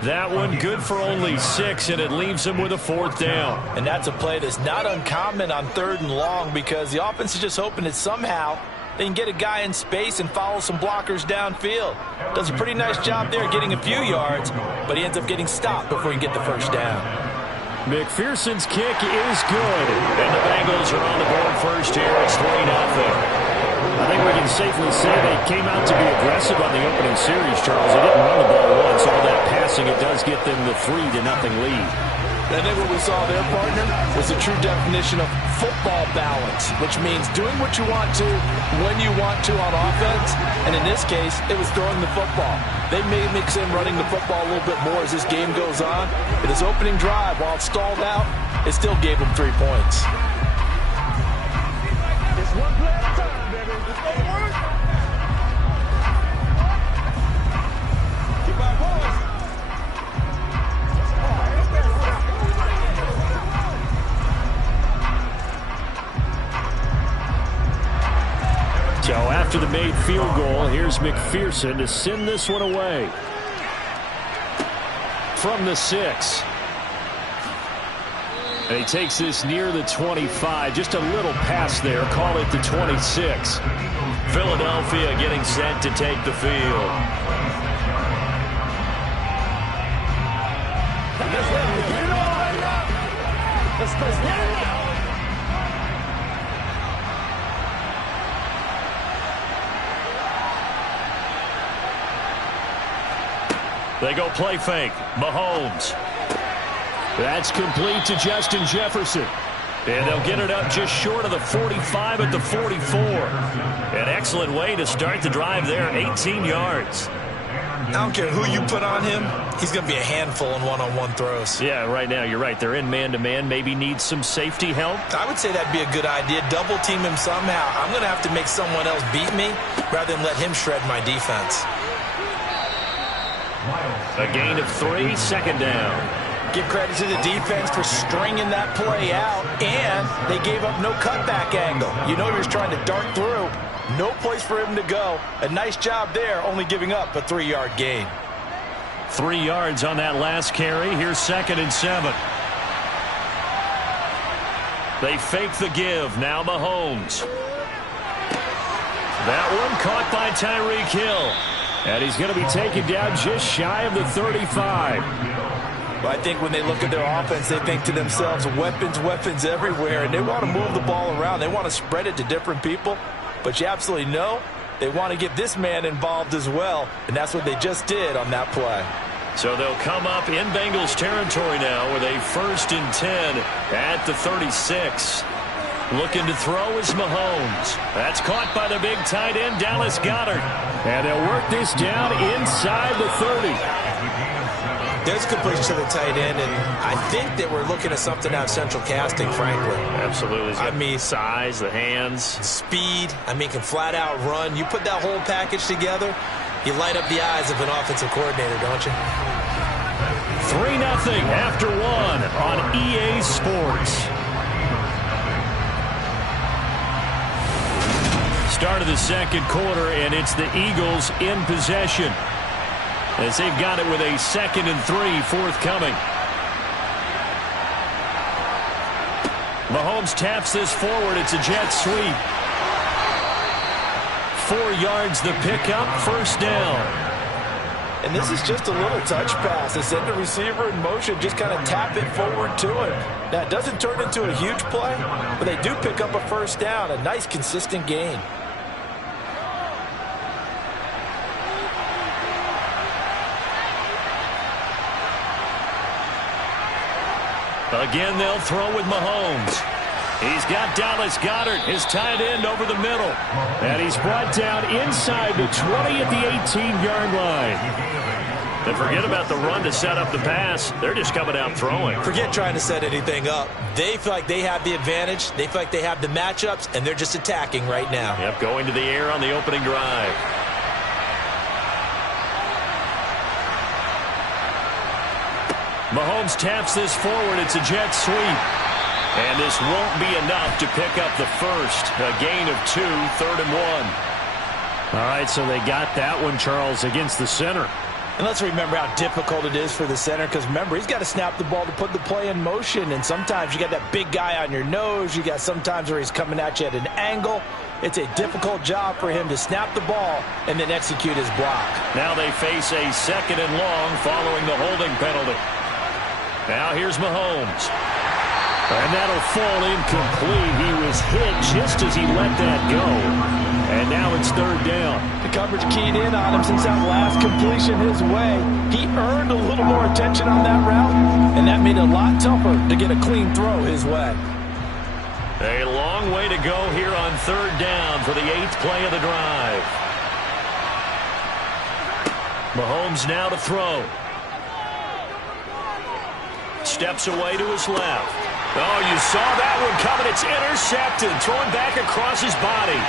That one good for only 6, and it leaves him with a 4th down. And that's a play that's not uncommon on 3rd and long because the offense is just hoping that somehow they can get a guy in space and follow some blockers downfield. Does a pretty nice job there getting a few yards, but he ends up getting stopped before he can get the first down. McPherson's kick is good. And the Bengals are on the board first here. It's 3-0. I think we can safely say they came out to be aggressive on the opening series, Charles. They didn't run the ball once. All that passing, it does get them the 3-0 lead. I think what we saw there, partner, was the true definition of football balance, which means doing what you want to, when you want to on offense. And in this case, it was throwing the football. They may mix in running the football a little bit more as this game goes on. But his opening drive, while it stalled out, it still gave him 3 points. It's one play at a time, baby. It's gonna work. Keep our boys. So after the made field goal, here's McPherson to send this one away. From the 6. And he takes this near the 25. Just a little pass there. Call it the 26. Philadelphia getting set to take the field. They go play fake. Mahomes. That's complete to Justin Jefferson. And they'll get it up just short of the 45 at the 44. An excellent way to start the drive there, 18 yards. I don't care who you put on him, he's going to be a handful in one-on-one throws. Yeah, right now you're right. They're in man-to-man. Maybe need some safety help. I would say that'd be a good idea. Double team him somehow. I'm going to have to make someone else beat me rather than let him shred my defense. A gain of 3, second down. Give credit to the defense for stringing that play out, and they gave up no cutback angle. You know he was trying to dart through. No place for him to go. A nice job there, only giving up a 3-yard gain. 3 yards on that last carry. Here's 2nd and 7. They fake the give. Now Mahomes. That one caught by Tyreek Hill. And he's going to be taken down just shy of the 35. Well, I think when they look at their offense, they think to themselves, weapons, weapons everywhere, and they want to move the ball around. They want to spread it to different people. But you absolutely know they want to get this man involved as well, and that's what they just did on that play. So they'll come up in Bengals territory now with a 1st and 10 at the 36. Looking to throw is Mahomes. That's caught by the big tight end, Dallas Goedert. And they'll work this down inside the 30. There's completion to the tight end, and I think that we're looking at something out of Central Casting, frankly. Absolutely. I mean, size, the hands. Speed. I mean, can flat out run. You put that whole package together, you light up the eyes of an offensive coordinator, don't you? 3-0 after 1 on EA Sports. Start of the second quarter, and it's the Eagles in possession, as they've got it with a 2nd and 3 forthcoming. Mahomes taps this forward. It's a jet sweep. 4 yards the pickup, 1st down. And this is just a little touch pass. They send the receiver in motion, just kind of tap it forward to him. Now, it doesn't turn into a huge play, but they do pick up a 1st down, a nice, consistent gain. Again, they'll throw with Mahomes. He's got Dallas Goedert, his tight end, over the middle. And he's brought down inside the 20 at the 18-yard line. And forget about the run to set up the pass. They're just coming out throwing. Forget trying to set anything up. They feel like they have the advantage. They feel like they have the matchups, and they're just attacking right now. Yep, going to the air on the opening drive. Mahomes taps this forward. It's a jet sweep. And this won't be enough to pick up the first. A gain of 2, 3rd and 1. All right, so they got that one, Charles, against the center. And let's remember how difficult it is for the center, because remember, he's got to snap the ball to put the play in motion, and sometimes you got that big guy on your nose. You got sometimes where he's coming at you at an angle. It's a difficult job for him to snap the ball and then execute his block. Now they face a 2nd and long following the holding penalty. Now here's Mahomes. And that'll fall incomplete. He was hit just as he let that go. And now it's 3rd down. The coverage keyed in on him since that last completion his way. He earned a little more attention on that route, and that made it a lot tougher to get a clean throw his way. A long way to go here on 3rd down for the 8th play of the drive. Mahomes now to throw. Steps away to his left. Oh, you saw that one coming. It's intercepted. Throwing back across his body.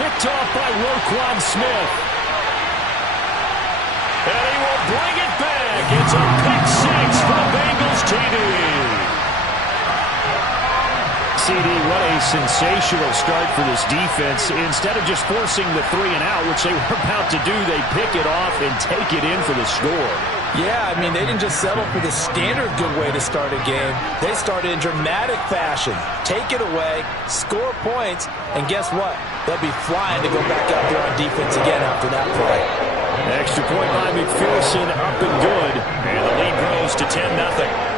Picked off by Roquan Smith. And he will bring it back. It's a pick 6 for the Bengals TD. CD, what a sensational start for this defense. Instead of just forcing the 3 and out, which they were about to do, they pick it off and take it in for the score. Yeah, I mean, they didn't just settle for the standard good way to start a game. They started in dramatic fashion. Take it away, score points, and guess what? They'll be flying to go back out there on defense again after that play. Extra point by McPherson, up and good. And the lead grows to 10-0.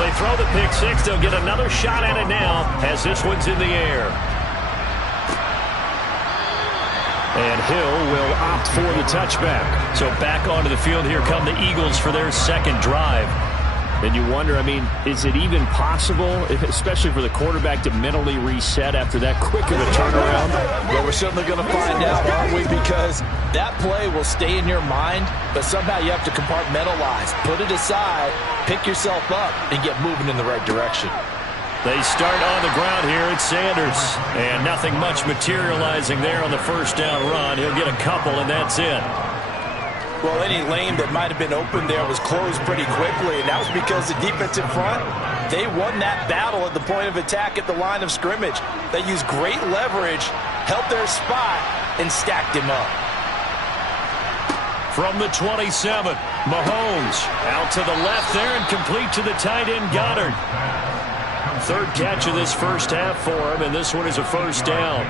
they throw the pick six. They'll get another shot at it now as this one's in the air. And Hill will opt for the touchback. So back onto the field here come the Eagles for their second drive. And you wonder, I mean, is it even possible, especially for the quarterback, to mentally reset after that quick of a turnaround? Well, we're certainly going to find out, aren't we? Because that play will stay in your mind, but somehow you have to compartmentalize. Put it aside, pick yourself up, and get moving in the right direction. They start on the ground here at Sanders. And nothing much materializing there on the first down run. He'll get a couple, and that's it. Well, any lane that might have been open there was closed pretty quickly, and that was because the defensive front, they won that battle at the point of attack at the line of scrimmage. They used great leverage, held their spot, and stacked him up. From the 27, Mahomes out to the left there and complete to the tight end Goddard. Third catch of this first half for him, and this one is a first down.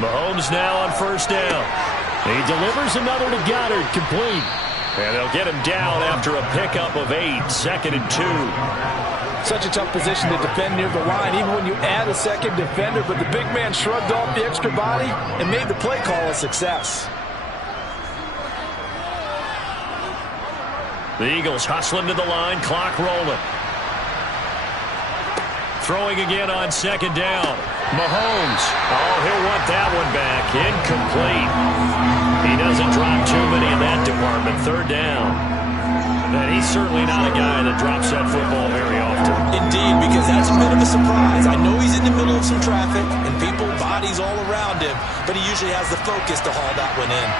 Mahomes now on first down. He delivers another to Goddard, complete. And they'll get him down after a pickup of 8, 2nd and 2. Such a tough position to defend near the line, even when you add a second defender, but the big man shrugged off the extra body and made the play call a success. The Eagles hustling to the line, clock rolling. Throwing again on second down. Mahomes. Oh, he'll want that one back. Incomplete. He doesn't drop too many in that department. Third down. And he's certainly not a guy that drops that football very often. Indeed, because that's a bit of a surprise. I know he's in the middle of some traffic and people, bodies all around him, but he usually has the focus to haul that one in.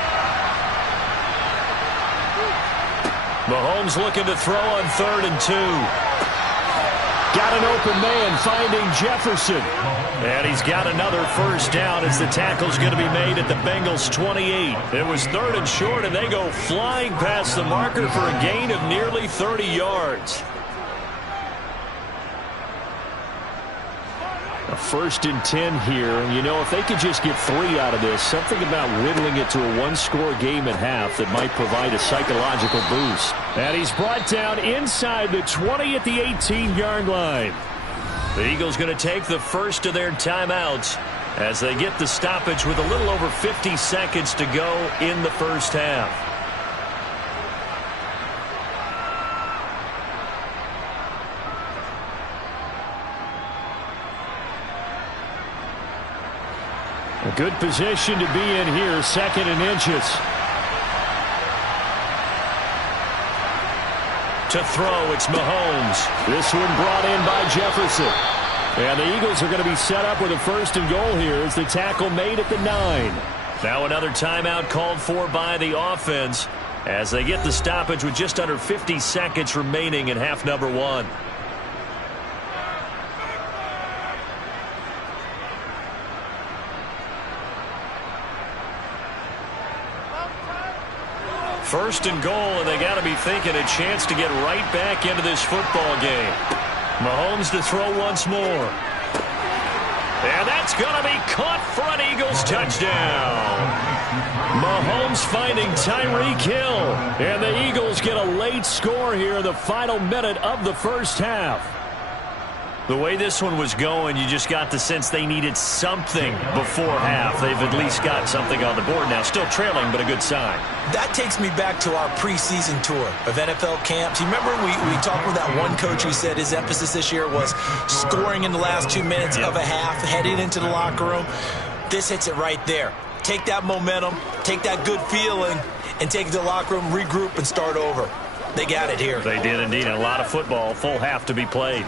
Mahomes looking to throw on 3rd and 2. Got an open man finding Jefferson. And he's got another first down as the tackle's going to be made at the Bengals 28. It was 3rd and short, and they go flying past the marker for a gain of nearly 30 yards. A 1st and 10 here. And, you know, if they could just get 3 out of this, something about whittling it to a one-score game at half that might provide a psychological boost. And he's brought down inside the 20 at the 18-yard line. The Eagles going to take the first of their timeouts as they get the stoppage with a little over 50 seconds to go in the first half. A good position to be in here, 2nd and inches. To throw, it's Mahomes. This one brought in by Jefferson. And the Eagles are going to be set up with a 1st and goal here as the tackle made at the 9. Now another timeout called for by the offense as they get the stoppage with just under 50 seconds remaining in half number 1. First and goal, and they got to be thinking a chance to get right back into this football game. Mahomes to throw once more. And that's going to be caught for an Eagles touchdown. Mahomes finding Tyreek Hill. And the Eagles get a late score here in the final minute of the first half. The way this one was going, you just got the sense they needed something before half. They've at least got something on the board now. Still trailing, but a good sign. That takes me back to our preseason tour of NFL camps. You remember we talked with that one coach who said his emphasis this year was scoring in the last 2 minutes of a half, heading into the locker room. This hits it right there. Take that momentum, take that good feeling, and take it to the locker room, regroup, and start over. They got it here. They did indeed. A lot of football, full half to be played.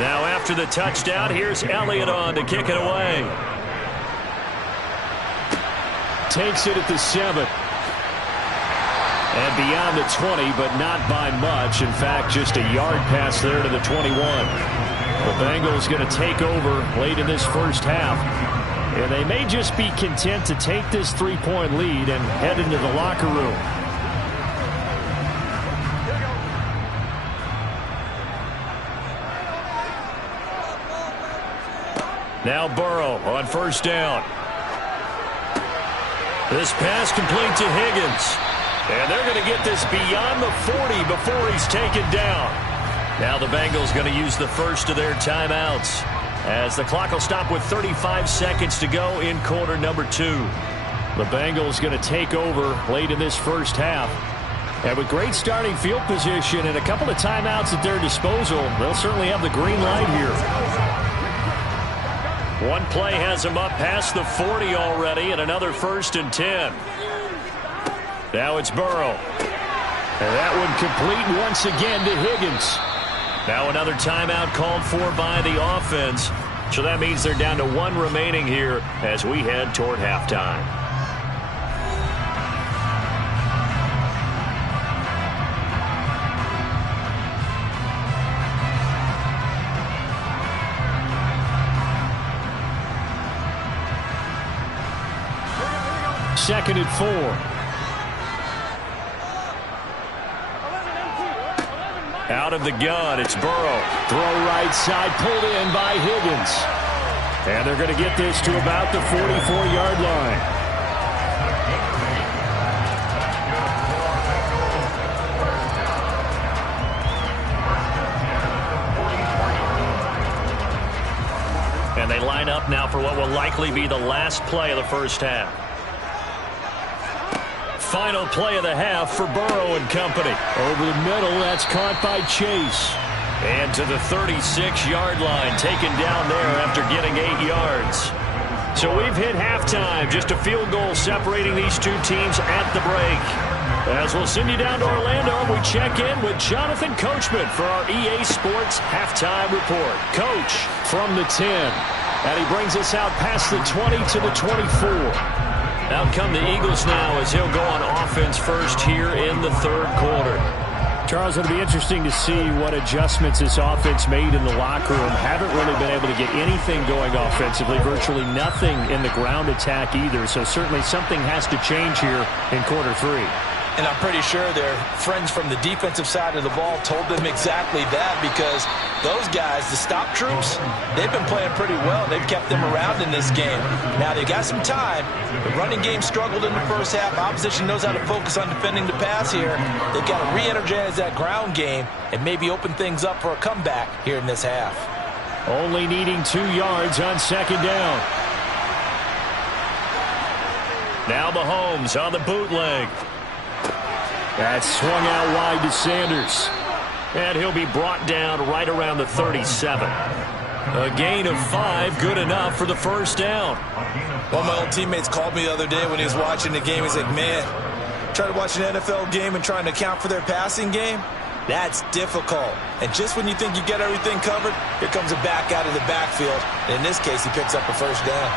Now after the touchdown, here's Elliott on to kick it away. Takes it at the 7. And beyond the 20, but not by much. In fact, just a yard pass there to the 21. The Bengals going to take over late in this first half. And they may just be content to take this 3-point lead and head into the locker room. Now Burrow on first down. This pass complete to Higgins. And they're going to get this beyond the 40 before he's taken down. Now the Bengals going to use the first of their timeouts, as the clock will stop with 35 seconds to go in quarter number 2. The Bengals going to take over late in this first half. And with great starting field position and a couple of timeouts at their disposal, they'll certainly have the green light here. One play has them up past the 40 already, and another 1st and 10. Now it's Burrow. And that one complete once again to Higgins. Now another timeout called for by the offense. So that means they're down to 1 remaining here as we head toward halftime. Second and 4. Out of the gun, it's Burrow. Throw right side, pulled in by Higgins. And they're going to get this to about the 44-yard line. And they line up now for what will likely be the last play of the first half. Final play of the half for Burrow and company. Over the middle, that's caught by Chase. And to the 36-yard line, taken down there after getting 8 yards. So we've hit halftime, just a field goal separating these two teams at the break. As we'll send you down to Orlando, we check in with Jonathan Coachman for our EA Sports Halftime Report. Coach from the 10, and he brings us out past the 20 to the 24. Out come the Eagles now as he'll go on offense first here in the third quarter. Charles, it'll be interesting to see what adjustments this offense made in the locker room. Haven't really been able to get anything going offensively, virtually nothing in the ground attack either. So certainly something has to change here in quarter 3. And I'm pretty sure their friends from the defensive side of the ball told them exactly that, because those guys, the stop troops, they've been playing pretty well. They've kept them around in this game. Now they got some time. The running game struggled in the first half. Opposition knows how to focus on defending the pass here. They've got to re-energize that ground game and maybe open things up for a comeback here in this half. Only needing 2 yards on second down. Now Mahomes on the bootleg. That's swung out wide to Sanders. And he'll be brought down right around the 37. A gain of 5, good enough for the first down. One of my old teammates called me the other day when he was watching the game. He's like, man, trying to watch an NFL game and trying to account for their passing game, that's difficult. And just when you think you get everything covered, here comes a back out of the backfield. And in this case, he picks up a first down.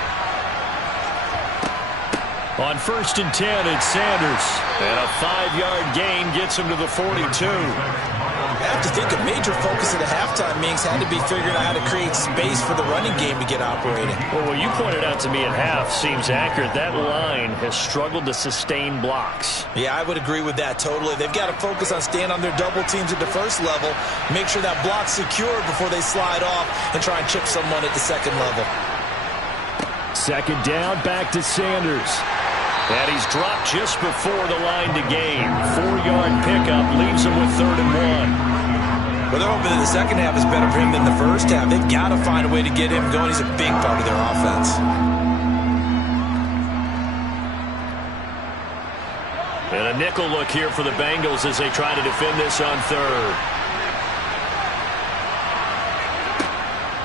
On 1st and 10, it's Sanders. And a 5-yard gain gets him to the 42. I have to think a major focus of the halftime meetings had to be figuring out how to create space for the running game to get operating. Well, what you pointed out to me at half seems accurate. That line has struggled to sustain blocks. Yeah, I would agree with that totally. They've got to focus on staying on their double teams at the first level, make sure that block's secure before they slide off and try and chip someone at the second level. Second down, back to Sanders. And he's dropped just before the line to gain. 4-yard pickup leaves him with 3rd and 1. Well, they're hoping that the second half is better for him than the first half. They've got to find a way to get him going. He's a big part of their offense. And a nickel look here for the Bengals as they try to defend this on 3rd.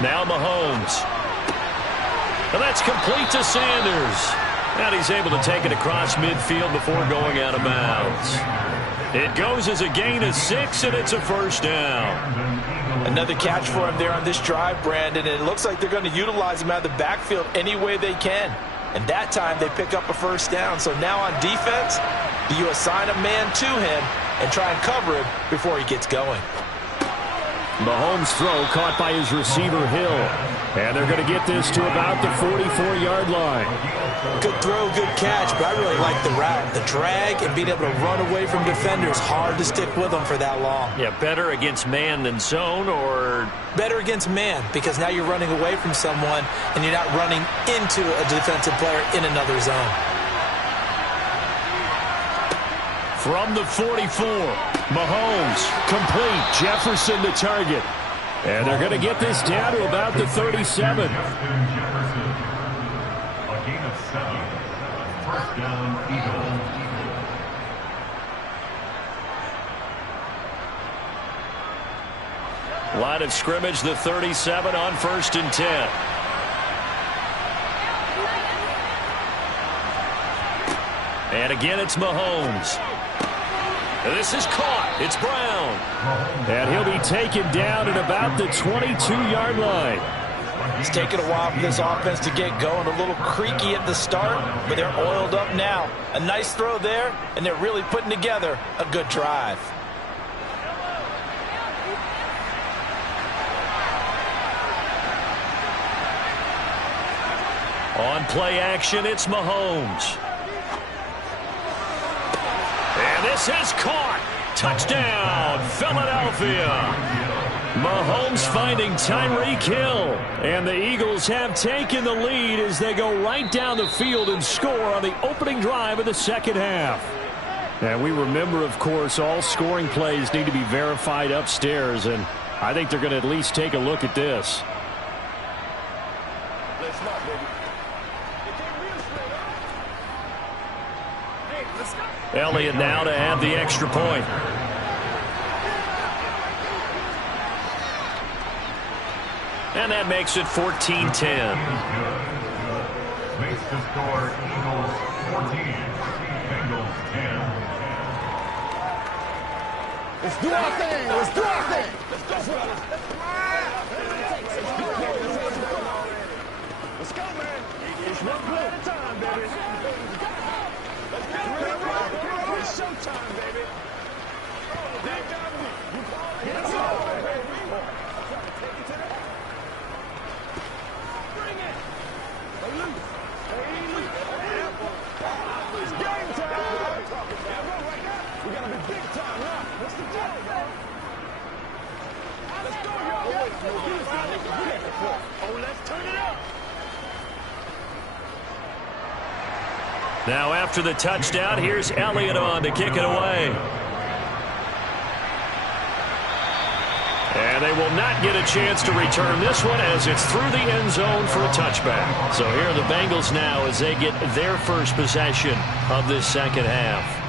Now Mahomes. And that's complete to Sanders. And he's able to take it across midfield before going out of bounds. It goes as a gain of 6, and it's a first down. Another catch for him there on this drive, Brandon, and it looks like they're going to utilize him out of the backfield any way they can. And that time they pick up a first down. So now on defense, you assign a man to him and try and cover him before he gets going. Mahomes' throw caught by his receiver, Hill. And they're going to get this to about the 44-yard line. Good throw, good catch, but I really like the route. The drag and being able to run away from defenders, hard to stick with them for that long. Yeah, better against man than zone, or? Better against man, because now you're running away from someone and you're not running into a defensive player in another zone. From the 44, Mahomes, complete, Jefferson the target. And they're going to get this down to about the 37. Line of scrimmage, the 37 on 1st and 10. And again, it's Mahomes. This is caught. It's Brown. And he'll be taken down at about the 22-yard line. It's taken a while for this offense to get going. A little creaky at the start, but they're oiled up now. A nice throw there, and they're really putting together a good drive. On play action, it's Mahomes. And this is caught. Touchdown, Philadelphia. Mahomes finding Tyreek Hill. And the Eagles have taken the lead as they go right down the field and score on the opening drive of the second half. And we remember, of course, all scoring plays need to be verified upstairs. And I think they're going to at least take a look at this. Elliott now to add the extra point. And that makes it 14-10. Makes the score Eagles 14, Bengals 10. Let's do our thing. Let's do our thing. Let's go, brother. Let's go, man. It's one play at a time, baby. Let's go, man. It's showtime, baby. They got me. Let's go, baby. Take it to the head. Bring it. Stay loose. Stay loose. It's game time. We gotta be big time now. What's the deal, bro? Let's go, y'all. Oh, let's turn it up. Now after the touchdown, here's Elliott on to kick it away. And they will not get a chance to return this one as it's through the end zone for a touchback. So here are the Bengals now as they get their first possession of this second half.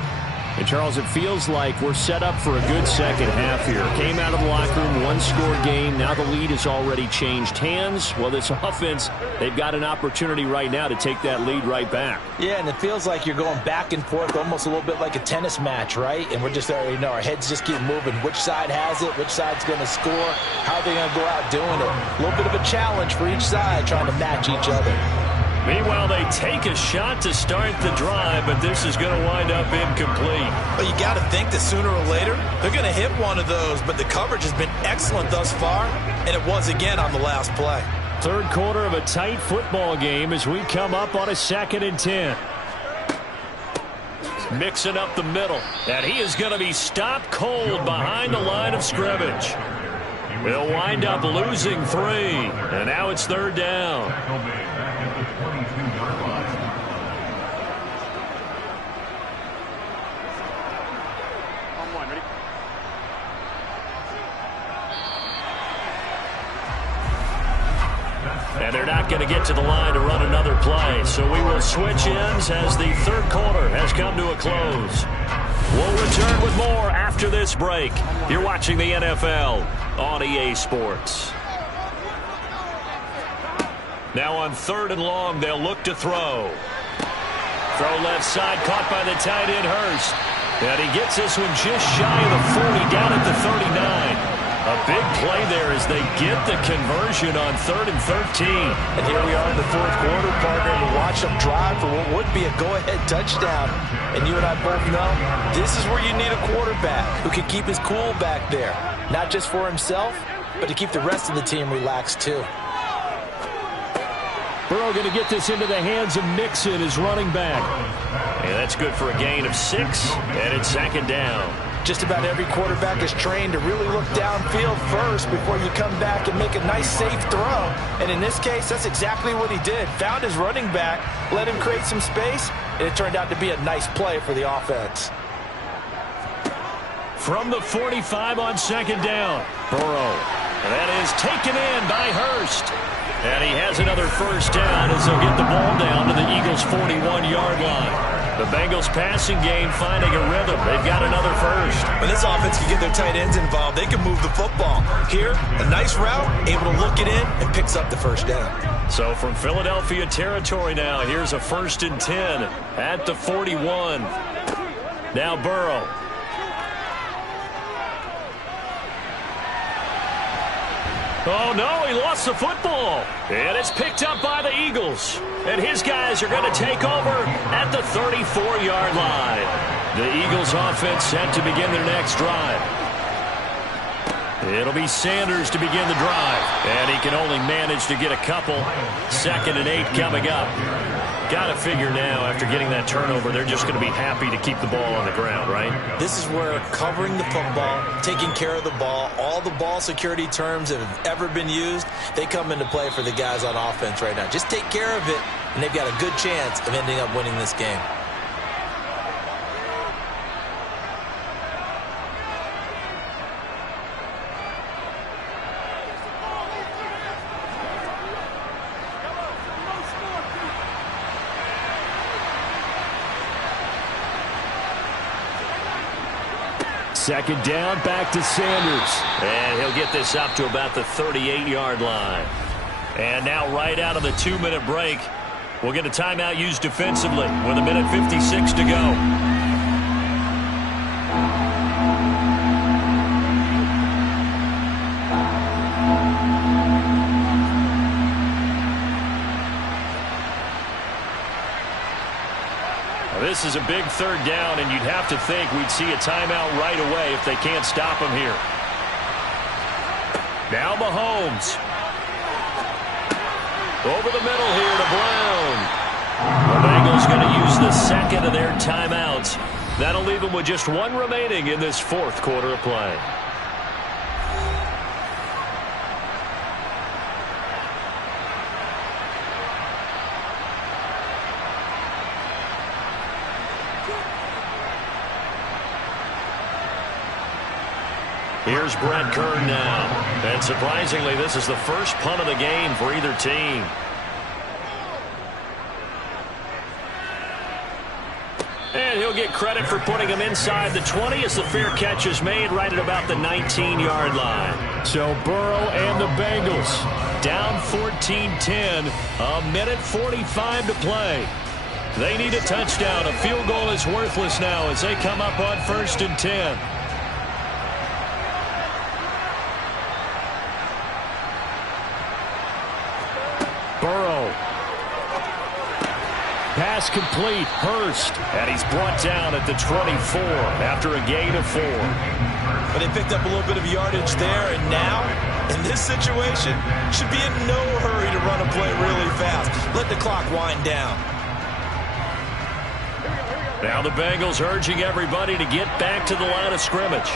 And, Charles, it feels like we're set up for a good second half here. Came out of the locker room, one-score game. Now the lead has already changed hands. Well, this offense, they've got an opportunity right now to take that lead right back. Yeah, and it feels like you're going back and forth almost a little bit like a tennis match, right? And we're just already know our heads just keep moving. Which side has it? Which side's going to score? How are they going to go out doing it? A little bit of a challenge for each side trying to match each other. Meanwhile, they take a shot to start the drive, but this is going to wind up incomplete. But you got to think that sooner or later, they're going to hit one of those, but the coverage has been excellent thus far, and it was again on the last play. Third quarter of a tight football game as we come up on a 2nd and 10. Mixing up the middle, and he is going to be stopped cold behind the line of scrimmage. They'll wind up losing 3, and now it's 3rd down. And they're not going to get to the line to run another play. So we will switch ends as the third quarter has come to a close. We'll return with more after this break. You're watching the NFL on EA Sports. Now on 3rd and long, they'll look to throw. Throw left side, caught by the tight end Hurst. And he gets this one just shy of the 40, down at the 39. A big play there as they get the conversion on 3rd and 13. And here we are in the fourth quarter, partner, and watch them drive for what would be a go-ahead touchdown. And you and I both know this is where you need a quarterback who can keep his cool back there. Not just for himself, but to keep the rest of the team relaxed too. Burrow going to get this into the hands of Mixon, his running back. And that's good for a gain of 6, and it's 2nd down. Just about every quarterback is trained to really look downfield first before you come back and make a nice, safe throw. And in this case, that's exactly what he did. Found his running back, let him create some space, and it turned out to be a nice play for the offense. From the 45 on 2nd down, Burrow. And that is taken in by Hurst. And he has another 1st down as they'll get the ball down to the Eagles' 41-yard line. The Bengals passing game finding a rhythm. They've got another 1st. When this offense can get their tight ends involved, they can move the football. Here, a nice route, able to look it in, and picks up the 1st down. So from Philadelphia territory now, here's a 1st and 10 at the 41. Now Burrow. Oh, no, he lost the football. And it's picked up by the Eagles. And his guys are going to take over at the 34-yard line. The Eagles offense set to begin their next drive. It'll be Sanders to begin the drive. And he can only manage to get a couple. 2nd and 8 coming up. Got to figure now, after getting that turnover, they're just going to be happy to keep the ball on the ground, right? This is where covering the football, taking care of the ball, all the ball security terms that have ever been used, they come into play for the guys on offense right now. Just take care of it, and they've got a good chance of ending up winning this game. Second down, back to Sanders. And he'll get this up to about the 38-yard line. And now right out of the 2-minute break, we'll get a timeout used defensively with 1:56 to go. This is a big 3rd down, and you'd have to think we'd see a timeout right away if they can't stop him here. Now Mahomes. Over the middle here to Brown. The Bengals going to use the 2nd of their timeouts. That'll leave them with just 1 remaining in this 4th quarter of play. Here's Brett Kern now. And surprisingly, this is the first punt of the game for either team. And he'll get credit for putting him inside the 20 as the fair catch is made right at about the 19-yard line. So Burrow and the Bengals down 14-10, 1:45 to play. They need a touchdown. A field goal is worthless now as they come up on 1st and 10. Burrow. Pass complete. Hurst. And he's brought down at the 24 after a gain of 4. But they picked up a little bit of yardage there, and now, in this situation, should be in no hurry to run a play really fast. Let the clock wind down. Now the Bengals urging everybody to get back to the line of scrimmage.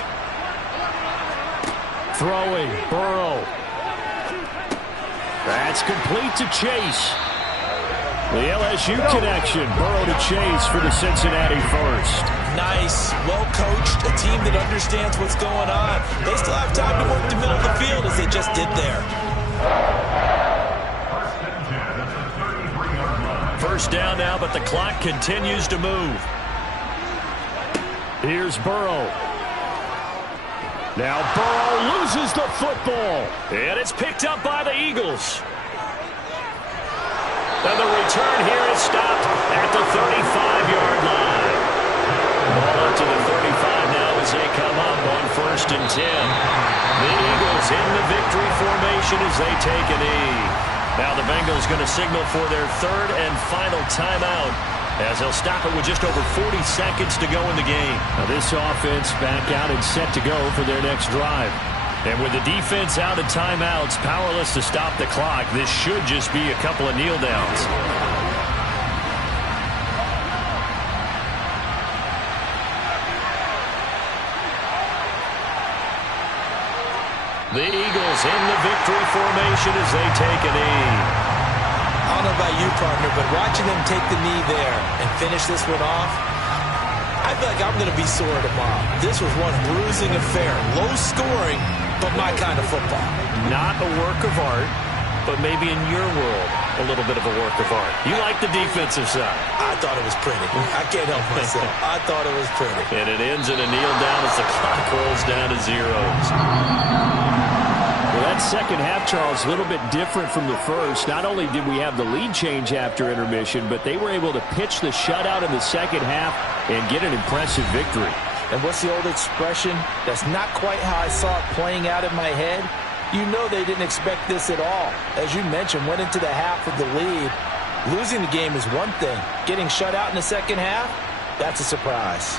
Throwing. Burrow. That's complete to Chase. The LSU connection. Burrow to Chase for the Cincinnati 1st. Nice. Well-coached. A team that understands what's going on. They still have time to work the middle of the field as they just did there. 1st down now, but the clock continues to move. Here's Burrow. Now Burrow loses the football. And it's picked up by the Eagles. And the return here is stopped at the 35-yard line. Ball up to the 30. they come up on 1st and 10. The Eagles in the victory formation as they take a knee. Now the Bengals going to signal for their 3rd and final timeout, as they'll stop it with just over 40 seconds to go in the game. Now this offense back out and set to go for their next drive. And with the defense out of timeouts, powerless to stop the clock, this should just be a couple of kneel downs. The Eagles in the victory formation as they take a knee. I don't know about you, partner, but watching them take the knee there and finish this one off, I feel like I'm going to be sore tomorrow. This was one bruising affair. Low scoring, but my kind of football. Not a work of art, but maybe in your world, a little bit of a work of art. You like the defensive side. I thought it was pretty. I can't help myself. I thought it was pretty. And it ends in a kneel down as the clock rolls down to zeros. Well, that second half, Charles, a little bit different from the first. Not only did we have the lead change after intermission, but they were able to pitch the shutout in the second half and get an impressive victory. And what's the old expression? That's not quite how I saw it playing out in my head. You know they didn't expect this at all. As you mentioned, went into the half with the lead. Losing the game is one thing. Getting shut out in the second half, that's a surprise.